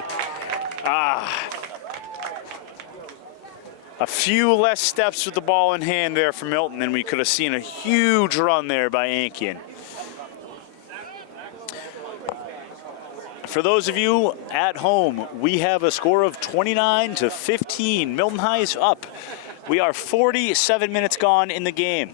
A few less steps with the ball in hand there for Milton, and we could have seen a huge run there by Aiken. For those of you at home, we have a score of 29-15. Milton High is up. We are 47 minutes gone in the game.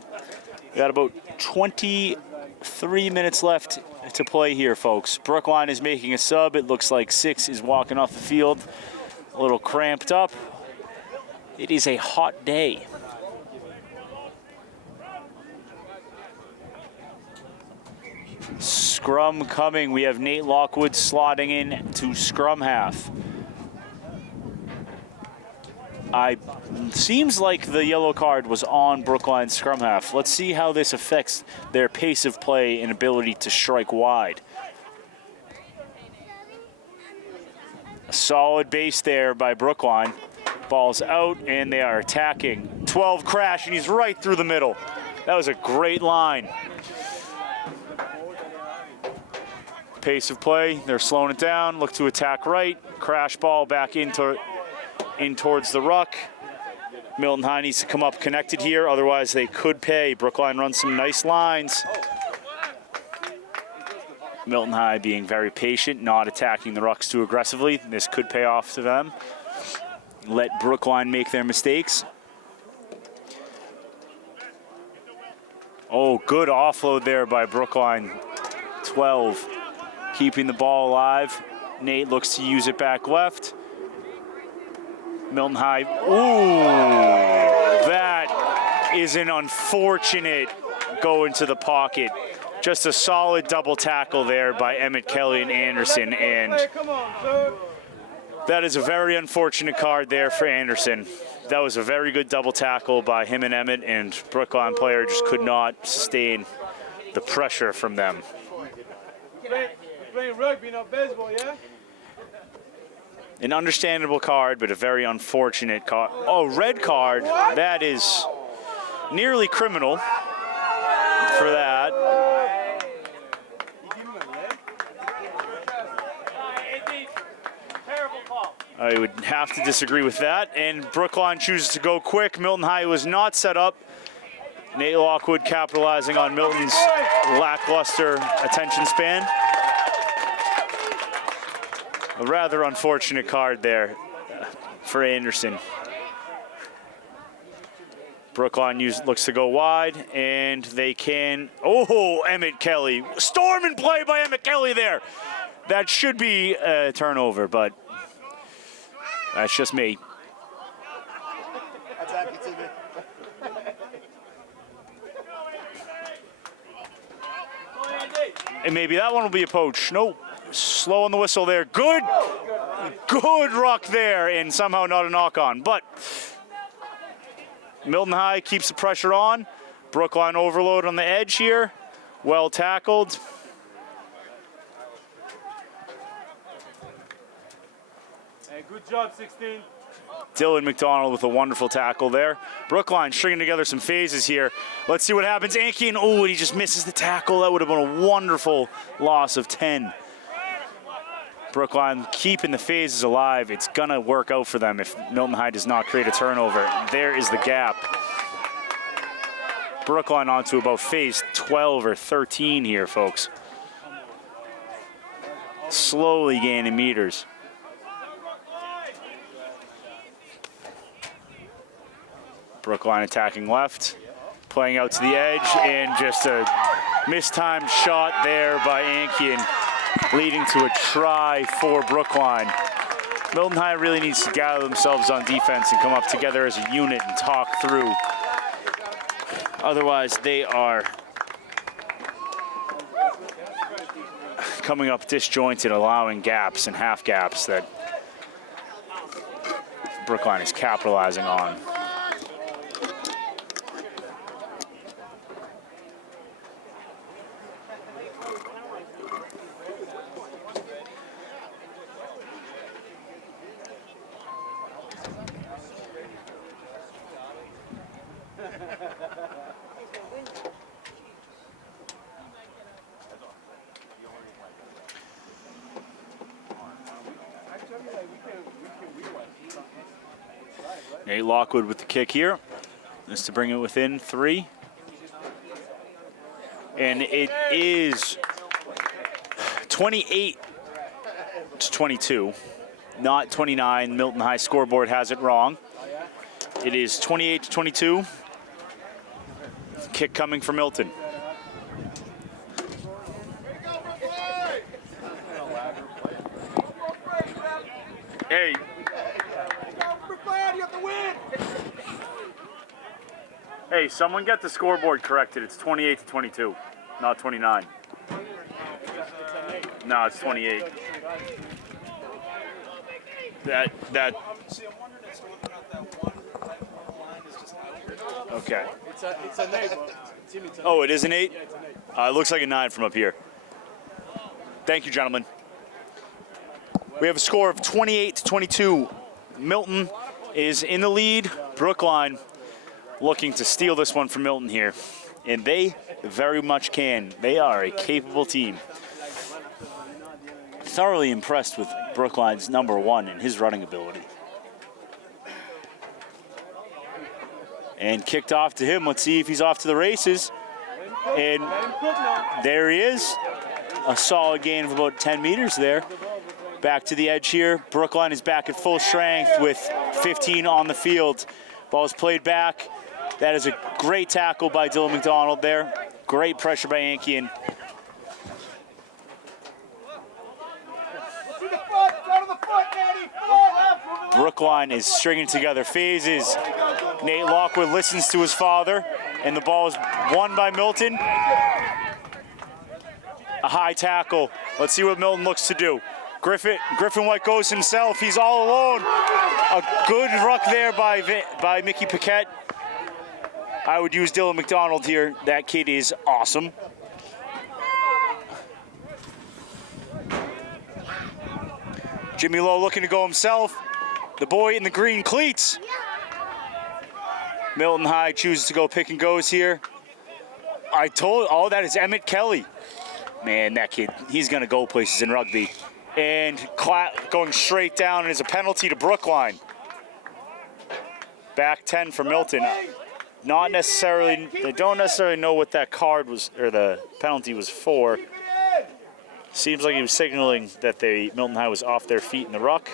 We got about 23 minutes left to play here, folks. Brookline is making a sub. It looks like 6 is walking off the field, a little cramped up. It is a hot day. Scrum coming. We have Nate Lockwood slotting in to scrum half. Seems like the yellow card was on Brookline's scrum half. Let's see how this affects their pace of play and ability to strike wide. A solid base there by Brookline. Ball's out, and they are attacking. 12 crash, and he's right through the middle. That was a great line. Pace of play, they're slowing it down. Look to attack right. Crash ball back in towards the ruck. Milton High needs to come up connected here, otherwise they could pay. Brookline runs some nice lines. Milton High being very patient, not attacking the rucks too aggressively. This could pay off to them. Let Brookline make their mistakes. Oh, good offload there by Brookline. 12, keeping the ball alive. Nate looks to use it back left. Milton High, ooh, that is an unfortunate go into the pocket. Just a solid double tackle there by Emmett Kelly and Anderson, and that is a very unfortunate card there for Anderson. That was a very good double tackle by him and Emmett, and Brookline player just could not sustain the pressure from them. Playing rugby, not baseball, yeah? An understandable card, but a very unfortunate card. Oh, red card. That is nearly criminal for that. I would have to disagree with that. And Brookline chooses to go quick. Milton High was not set up. Nate Lockwood capitalizing on Milton's lackluster attention span. A rather unfortunate card there for Anderson. Brookline looks to go wide, and they can. Oh, Emmett Kelly. Storm and play by Emmett Kelly there. That should be a turnover, but that's just me. That's happy to me. And maybe that one will be a poach. Nope. Slow on the whistle there. Good ruck there, and somehow not a knock-on. But Milton High keeps the pressure on. Brookline overload on the edge here. Well tackled. Hey, good job, 16. Dylan McDonald with a wonderful tackle there. Brookline stringing together some phases here. Let's see what happens. Ankian, oh, and he just misses the tackle. That would have been a wonderful loss of 10. Brookline keeping the phases alive. It's going to work out for them if Milton High does not create a turnover. There is the gap. Brookline onto about phase 12 or 13 here, folks. Slowly gaining meters. Brookline attacking left, playing out to the edge, and just a mistimed shot there by Ankian, leading to a try for Brookline. Milton High really needs to gather themselves on defense and come up together as a unit and talk through. Otherwise, they are coming up disjointed, allowing gaps and half gaps that Brookline is capitalizing on. Nate Lockwood with the kick here. Just to bring it within 3. And it is 28 to 22, not 29. Milton High scoreboard has it wrong. It is 28 to 22. Kick coming for Milton. Hey. Hey, someone get the scoreboard corrected. It's 28 to 22, not 29. No, it's 28. Okay. It's an 8. Oh, it is an 8? It looks like a 9 from up here. Thank you, gentlemen. We have a score of 28 to 22. Milton is in the lead. Brookline looking to steal this one from Milton here. And they very much can. They are a capable team. Thoroughly impressed with Brookline's number 1 and his running ability. And kicked off to him. Let's see if he's off to the races. And there he is. A solid gain of about 10 meters there. Back to the edge here. Brookline is back at full strength with 15 on the field. Ball is played back. That is a great tackle by Dylan McDonald there. Great pressure by Ankian. Brookline is stringing together phases. Nate Lockwood listens to his father, and the ball is won by Milton. A high tackle. Let's see what Milton looks to do. Griffin White goes himself. He's all alone. A good ruck there by Mickey Paquette. I would use Dylan McDonald here. That kid is awesome. Jimmy Lowe looking to go himself. The boy in the green cleats. Milton High chooses to go pick and goes here. That is Emmett Kelly. Man, that kid, he's going to go places in rugby. And going straight down, and is a penalty to Brookline. Back 10 for Milton. They don't necessarily know what that card was, or the penalty was for. Seems like he was signaling that Milton High was off their feet in the ruck.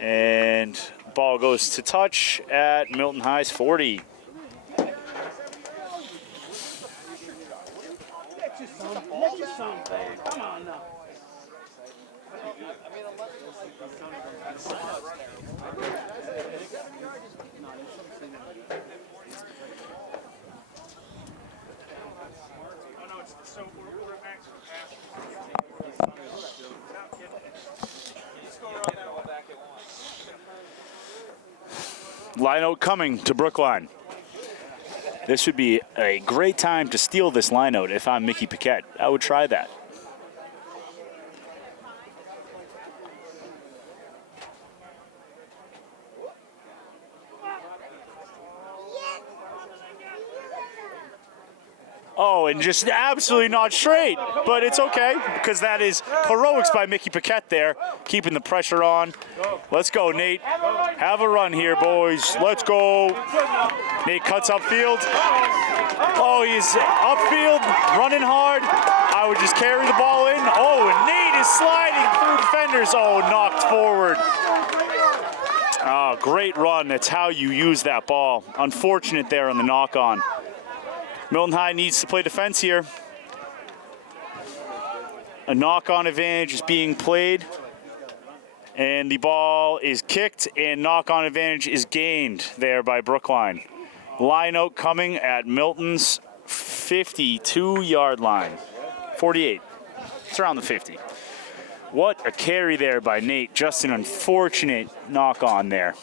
And ball goes to touch at Milton High's 40. Come on now. Line out coming to Brookline. This would be a great time to steal this line out if I'm Mickey Paquette. I would try that. Oh, and just absolutely not straight. But it's okay, because that is heroics by Mickey Paquette there, keeping the pressure on. Let's go, Nate. Have a run here, boys. Let's go. Nate cuts upfield. Oh, he's upfield, running hard. I would just carry the ball in. Oh, and Nate is sliding through defenders. Oh, knocked forward. Oh, great run. That's how you use that ball. Unfortunate there on the knock-on. Milton High needs to play defense here. A knock-on advantage is being played. And the ball is kicked, and knock-on advantage is gained there by Brookline. Line out coming at Milton's 52-yard line. 48. It's around the 50. What a carry there by Nate. Just an unfortunate knock-on there.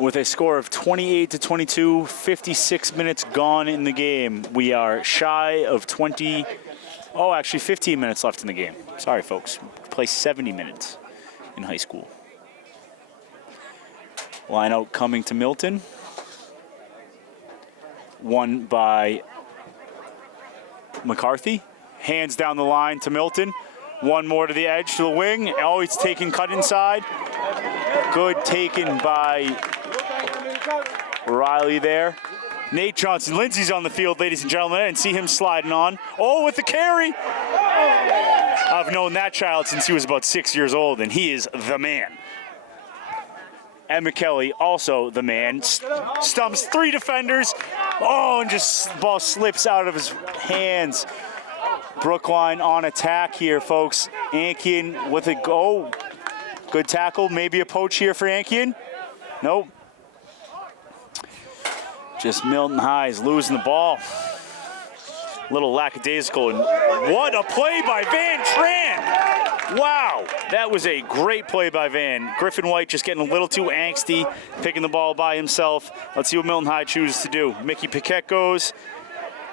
With a score of 28-22, 56 minutes gone in the game. We are shy of 15 minutes left in the game. Sorry, folks. We play 70 minutes in high school. Line out coming to Milton. Won by McCarthy. Hands down the line to Milton. One more to the edge, to the wing. Oh, he's taking cut inside. Good taken by Riley there. Nate Johnson. Lindsay's on the field, ladies and gentlemen, and see him sliding on. Oh, with the carry. I've known that child since he was about 6 years old, and he is the man. And McKelly, also the man. Stumps 3 defenders. Oh, and just the ball slips out of his hands. Brookline on attack here, folks. Ankian with a go. Good tackle. Maybe a poach here for Ankian. Nope. Just Milton High is losing the ball. Little lackadaisical. And what a play by Van Tran. Wow. That was a great play by Van. Griffin White just getting a little too angsty, picking the ball by himself. Let's see what Milton High chooses to do. Mickey Paquette goes.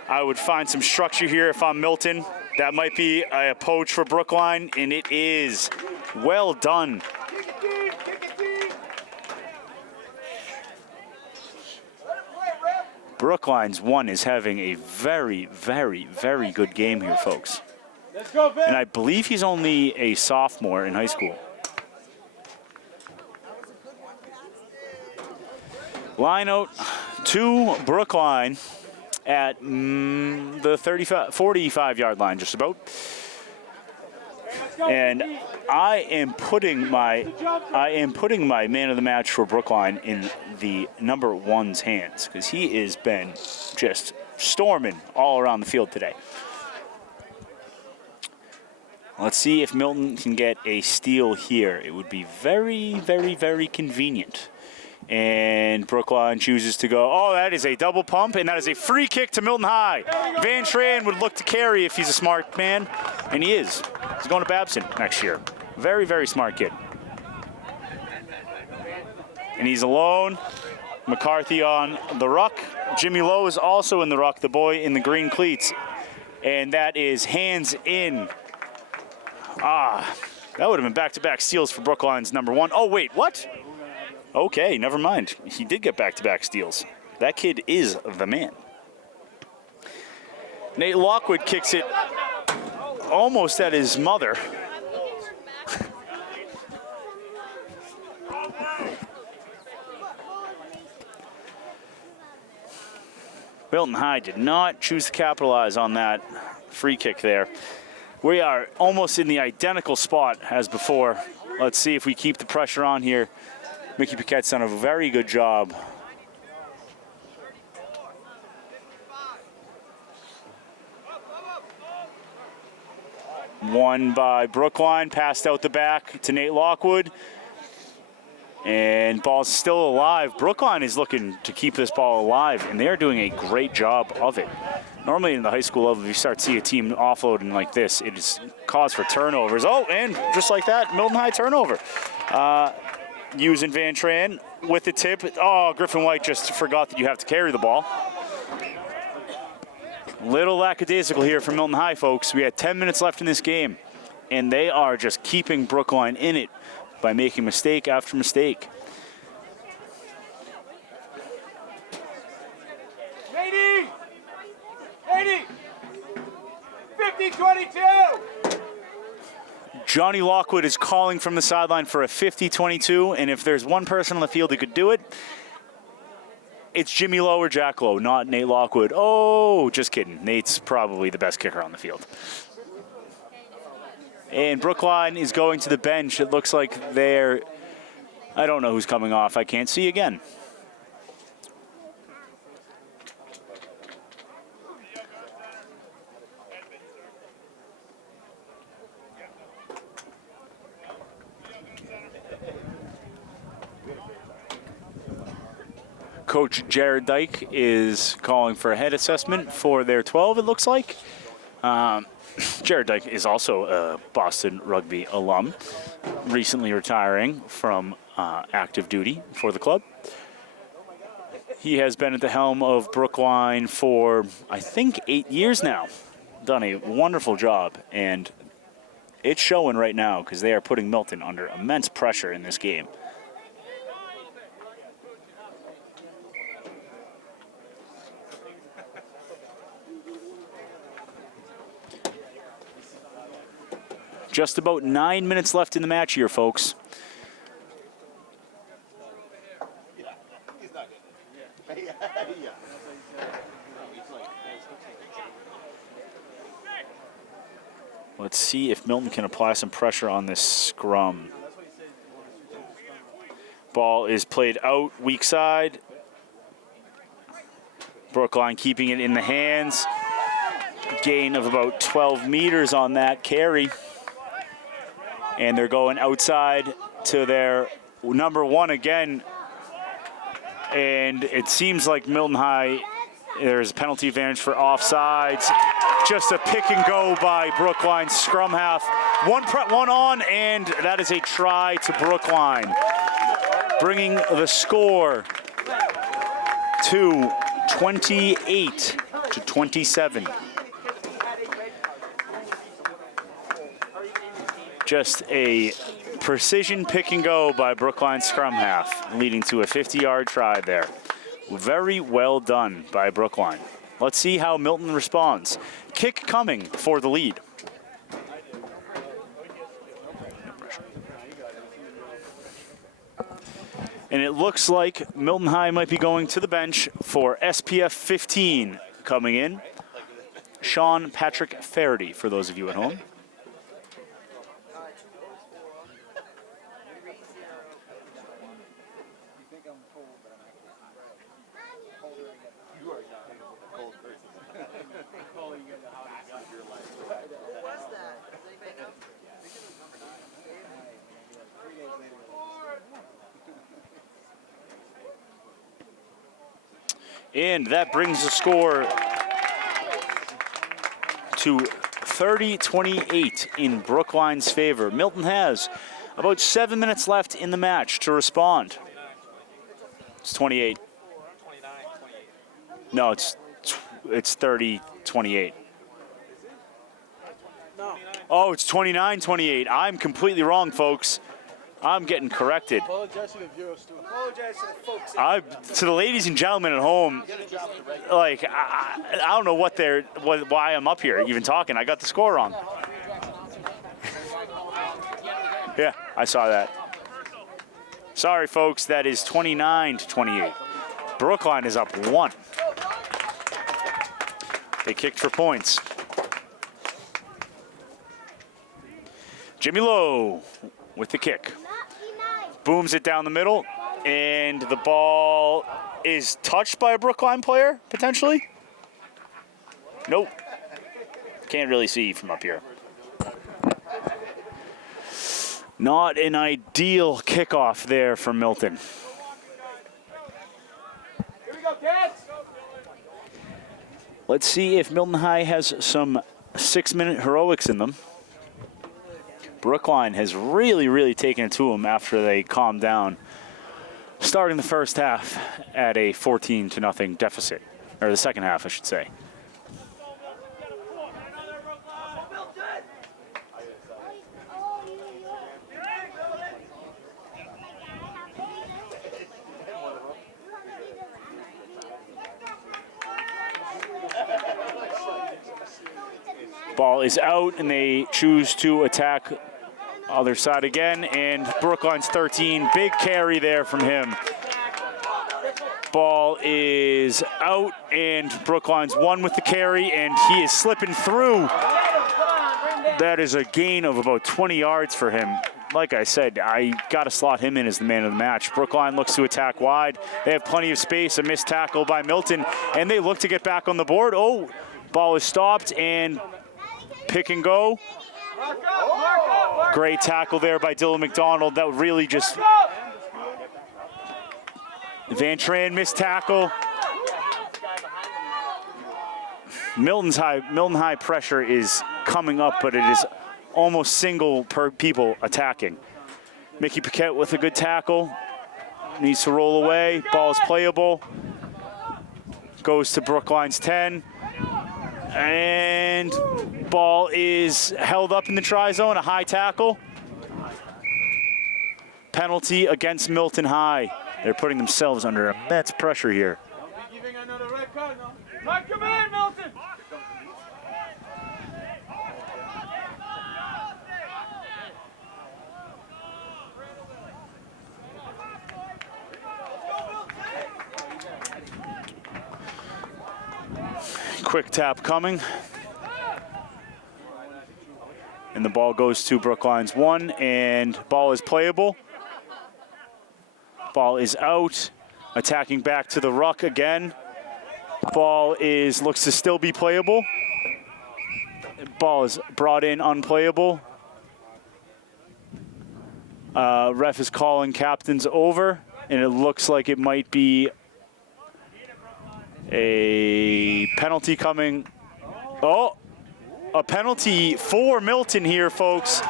I would find some structure here if I'm Milton. That might be a poach for Brookline, and it is. Well done. Brookline's one is having a very, very, very good game here, folks. Let's go, Ben. And I believe he's only a sophomore in high school. Line out to Brookline at the 45-yard line, just about. And I am putting my man of the match for Brookline in the number 1's hands, because he has been just storming all around the field today. Let's see if Milton can get a steal here. It would be very, very, very convenient. And Brookline chooses to go. Oh, that is a double pump, and that is a free kick to Milton High. Van Tran would look to carry if he's a smart man, and he is. He's going to Babson next year. Very, very smart kid. And he's alone. McCarthy on the ruck. Jimmy Lowe is also in the ruck, the boy in the green cleats. And that is hands in. That would have been back-to-back steals for Brookline's number 1. Oh, wait, what? Okay, never mind. He did get back-to-back steals. That kid is the man. Nate Lockwood kicks it almost at his mother. Milton High did not choose to capitalize on that free kick there. We are almost in the identical spot as before. Let's see if we keep the pressure on here. Mickey Paquette's done a very good job. One by Brookline, passed out the back to Nate Lockwood. And ball's still alive. Brookline is looking to keep this ball alive, and they're doing a great job of it. Normally in the high school level, if you start to see a team offloading like this, it is cause for turnovers. Oh, and just like that, Milton High turnover. Using Van Tran with the tip. Oh, Griffin White just forgot that you have to carry the ball. Little lackadaisical here for Milton High, folks. We had 10 minutes left in this game. and they are just keeping Brookline in it by making mistake after mistake. 80! 50-22! Johnny Lockwood is calling from the sideline for a 50-22, and if there's one person on the field who could do it, it's Jimmy Lowe or Jack Lowe, not Nate Lockwood. Oh, just kidding. Nate's probably the best kicker on the field. And Brookline is going to the bench. It looks like I don't know who's coming off. I can't see again. Coach Jared Dyke is calling for a head assessment for their 12, it looks like. Jared Dyke is also a Boston Rugby alum, recently retiring from active duty for the club. He has been at the helm of Brookline for, I think, 8 years now. Done a wonderful job, and it's showing right now because they are putting Milton under immense pressure in this game. Just about 9 minutes left in the match here, folks. Let's see if Milton can apply some pressure on this scrum. Ball is played out, weak side. Brookline keeping it in the hands. Gain of about 12 meters on that carry. And they're going outside to their number one again. And it seems like Milton High, there's a penalty advantage for offsides. Just a pick and go by Brookline scrum half. One on, and that is a try to Brookline, bringing the score to 28-27. Just a precision pick and go by Brookline scrum half, leading to a 50-yard try there. Very well done by Brookline. Let's see how Milton responds. Kick coming for the lead. And it looks like Milton High might be going to the bench for SPF 15 coming in. Sean Patrick Faraday, for those of you at home. And that brings the score to 30-28 in Brookline's favor. Milton has about 7 minutes left in the match to respond. It's 28. No, it's 30-28. Oh, it's 29-28. I'm completely wrong, folks. I'm getting corrected. Apologize to the viewers, too. Apologize to the folks. To the ladies and gentlemen at home, like, I don't know why I'm up here even talking. I got the score wrong. Yeah, I saw that. Sorry, folks, that is 29-28. Brookline is up 1. They kicked for points. Jimmy Lowe with the kick. Booms it down the middle, and the ball is touched by a Brookline player, potentially. Nope. Can't really see from up here. Not an ideal kickoff there for Milton. Here we go, kids! Let's see if Milton High has some 6-minute heroics in them. Brookline has really taken it to them after they calmed down, starting the first half at a 14-0 deficit, or the second half, I should say. Ball is out, and they choose to attack other side again, and Brookline's 13. Big carry there from him. Ball is out, and Brookline's 1 with the carry, and he is slipping through. That is a gain of about 20 yards for him. Like I said, I got to slot him in as the man of the match. Brookline looks to attack wide. They have plenty of space, a missed tackle by Milton, and they look to get back on the board. Oh, ball is stopped, and pick and go. Great tackle there by Dylan McDonald. That really just... Van Tran missed tackle. Milton High pressure is coming up, but it is almost single per people attacking. Mickey Paquette with a good tackle. Needs to roll away. Ball is playable. Goes to Brookline's 10. And ball is held up in the try zone, a high tackle. Penalty against Milton High. They're putting themselves under immense pressure here. Come in, Milton! Quick tap coming. And the ball goes to Brookline's 1, and ball is playable. Ball is out. Attacking back to the ruck again. Ball looks to still be playable. Ball is brought in unplayable. Ref is calling captains over, and it looks like it might be a penalty coming. Oh, a penalty for Milton here, folks.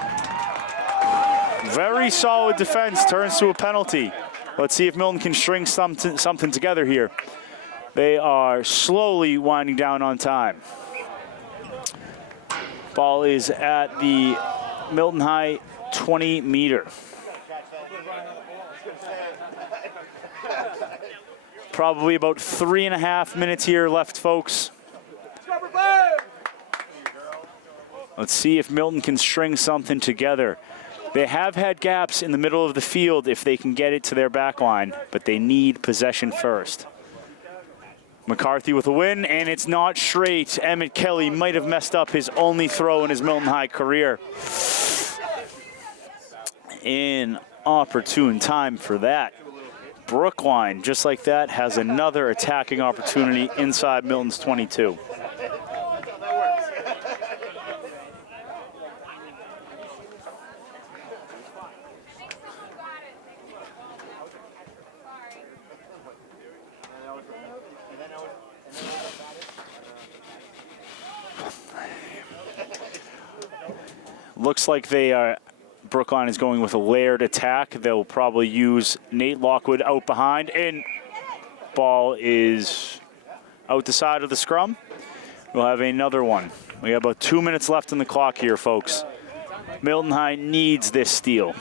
Very solid defense turns to a penalty. Let's see if Milton can string something together here. They are slowly winding down on time. Ball is at the Milton High 20 meter. Probably about 3.5 minutes here left, folks. Let's see if Milton can string something together. They have had gaps in the middle of the field if they can get it to their back line, but they need possession first. McCarthy with a win, and it's not straight. Emmett Kelly might have messed up his only throw in his Milton High career. Inopportune time for that. Brookline, just like that, has another attacking opportunity inside Milton's 22. Looks like Brookline is going with a layered attack. They'll probably use Nate Lockwood out behind, and ball is out the side of the scrum. We'll have another one. We got about 2 minutes left on the clock here, folks. Milton High needs this steal.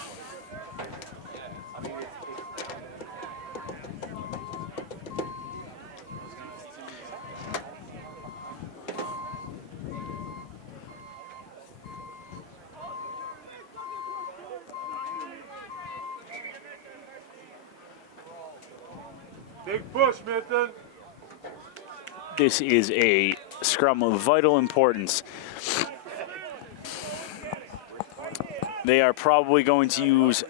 Big push, Milton. This is a scrum of vital importance. They are probably going to use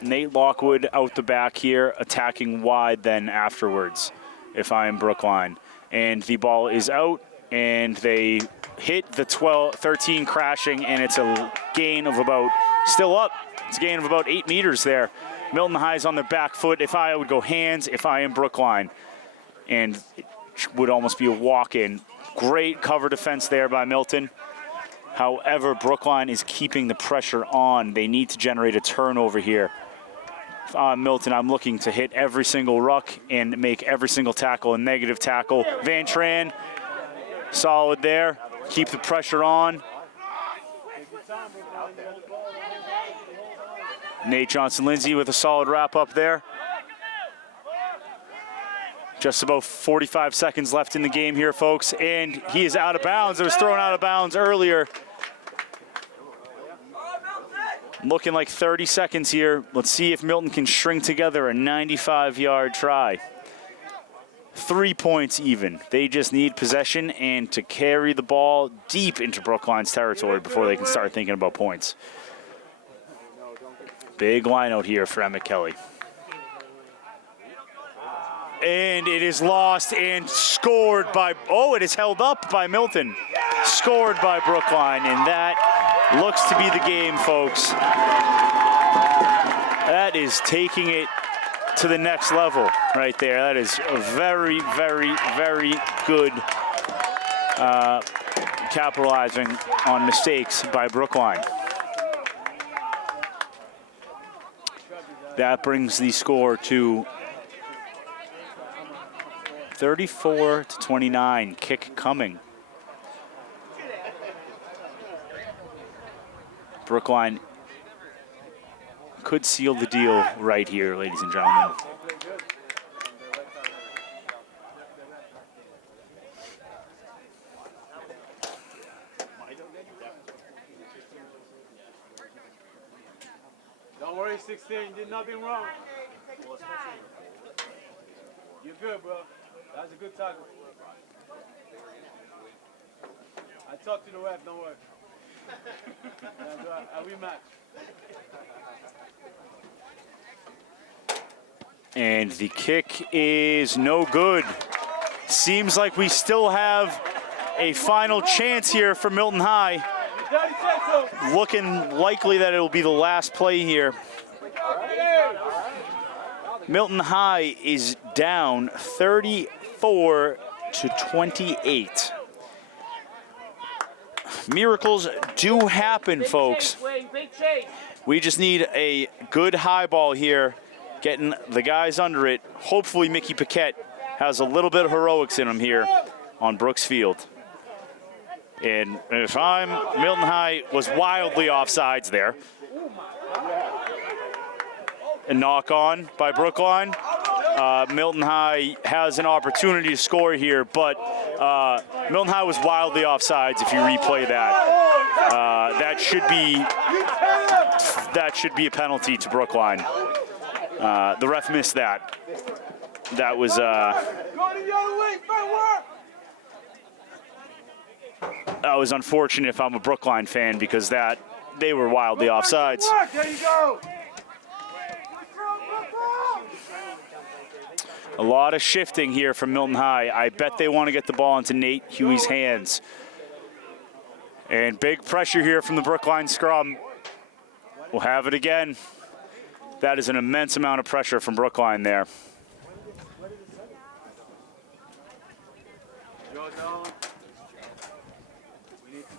Nate Lockwood out the back here, attacking wide then afterwards, if I am Brookline. And the ball is out, and they hit the 13 crashing, and it's a gain of about, still up, it's a gain of about 8 meters there. Milton High's on their back foot. If I would go hands, if I am Brookline. And it would almost be a walk-in. Great cover defense there by Milton. However, Brookline is keeping the pressure on. They need to generate a turnover here. If I'm Milton, I'm looking to hit every single ruck and make every single tackle a negative tackle. Van Tran, solid there. Keep the pressure on. Nate Johnson-Lindsay with a solid wrap up there. Just about 45 seconds left in the game here, folks, and he is out of bounds. It was thrown out of bounds earlier. Looking like 30 seconds here. Let's see if Milton can string together a 95-yard try. 3 points even. They just need possession and to carry the ball deep into Brookline's territory before they can start thinking about points. Big line out here for Emmett Kelly. And it is lost and scored by, oh, it is held up by Milton. Scored by Brookline, and that looks to be the game, folks. That is taking it to the next level right there. That is a very, very, very good capitalizing on mistakes by Brookline. That brings the score to 34-29. Kick coming. Brookline could seal the deal right here, ladies and gentlemen. Don't worry, 16. You did nothing wrong. You're good, bro. That was a good tackle. I talked to the ref, don't worry. That's right. I rematch. And the kick is no good. Seems like we still have a final chance here for Milton High. Looking likely that it will be the last play here. Milton High is down 34-28. Miracles do happen, folks. We just need a good high ball here, getting the guys under it. Hopefully Mickey Paquette has a little bit of heroics in him here on Brooks Field. And if I'm Milton High, was wildly offsides there. A knock on by Brookline. Milton High has an opportunity to score here, but Milton High was wildly offsides if you replay that. That should be a penalty to Brookline. The ref missed that. That was unfortunate if I'm a Brookline fan, because they were wildly offsides. There you go. A lot of shifting here from Milton High. I bet they want to get the ball into Nate Huey's hands. And big pressure here from the Brookline scrum. We'll have it again. That is an immense amount of pressure from Brookline there.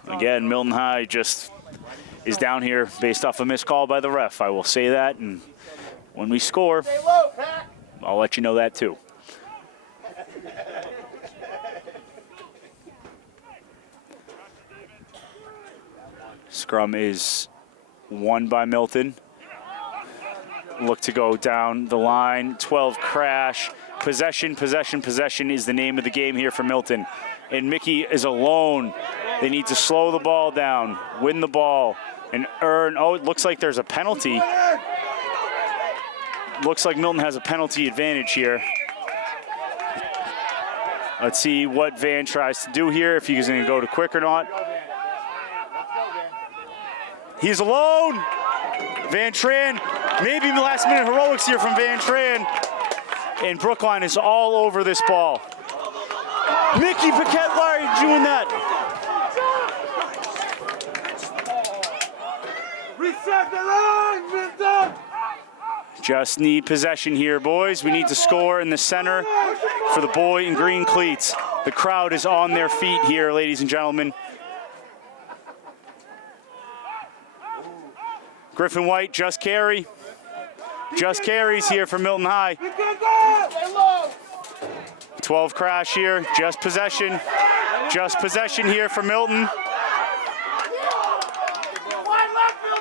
Again, Milton High just is down here based off a missed call by the ref. I will say that, and when we score, I'll let you know that too. Scrum is won by Milton. Look to go down the line. 12 crash. Possession, possession, possession is the name of the game here for Milton. And Mickey is alone. They need to slow the ball down, win the ball, and earn. Oh, it looks like there's a penalty. Looks like Milton has a penalty advantage here. Let's see what Van tries to do here, if he's going to go to quick or not. He's alone. Van Tran, maybe last minute heroics here from Van Tran. And Brookline is all over this ball. Mickey Paquette, why are you doing that? Reset the line, Milton. Just need possession here, boys. We need to score in the center for the boy in green cleats. The crowd is on their feet here, ladies and gentlemen. Griffin White, just carry. Just carries here for Milton High. 12 crash here, just possession. Just possession here for Milton.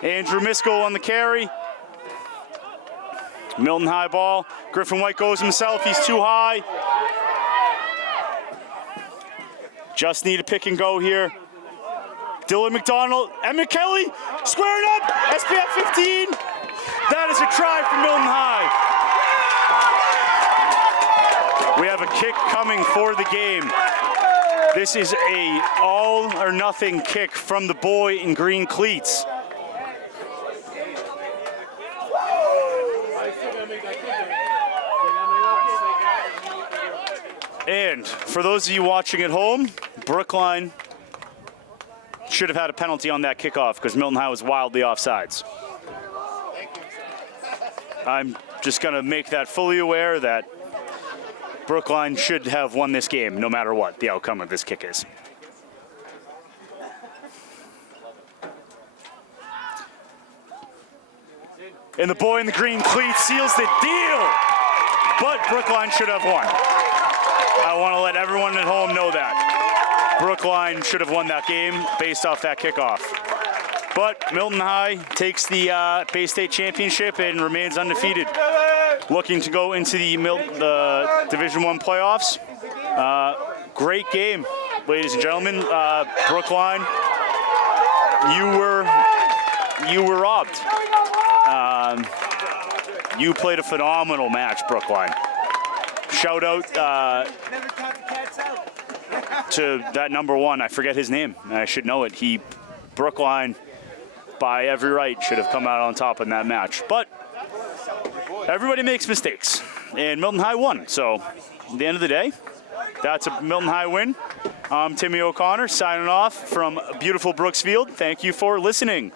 Andrew Miskell on the carry. Milton High ball. Griffin White goes himself, he's too high. Just need a pick and go here. Dylan McDonald, Emmett Kelly, squaring up, SPF 15. That is a try for Milton High. We have a kick coming for the game. This is a all or nothing kick from the boy in green cleats. And for those of you watching at home, Brookline should have had a penalty on that kickoff because Milton High was wildly offsides. I'm just going to make that fully aware that Brookline should have won this game no matter what the outcome of this kick is. And the boy in the green cleats seals the deal, but Brookline should have won. I want to let everyone at home know that. Brookline should have won that game based off that kickoff. But Milton High takes the Bay State Championship and remains undefeated. Looking to go into the Division I playoffs. Great game, ladies and gentlemen. Brookline, you were robbed. You played a phenomenal match, Brookline. Shout out to that number one. I forget his name. I should know it. Brookline, by every right, should have come out on top in that match. But everybody makes mistakes, and Milton High won. So at the end of the day, that's a Milton High win. I'm Timmy O'Connor signing off from beautiful Brooksfield. Thank you for listening.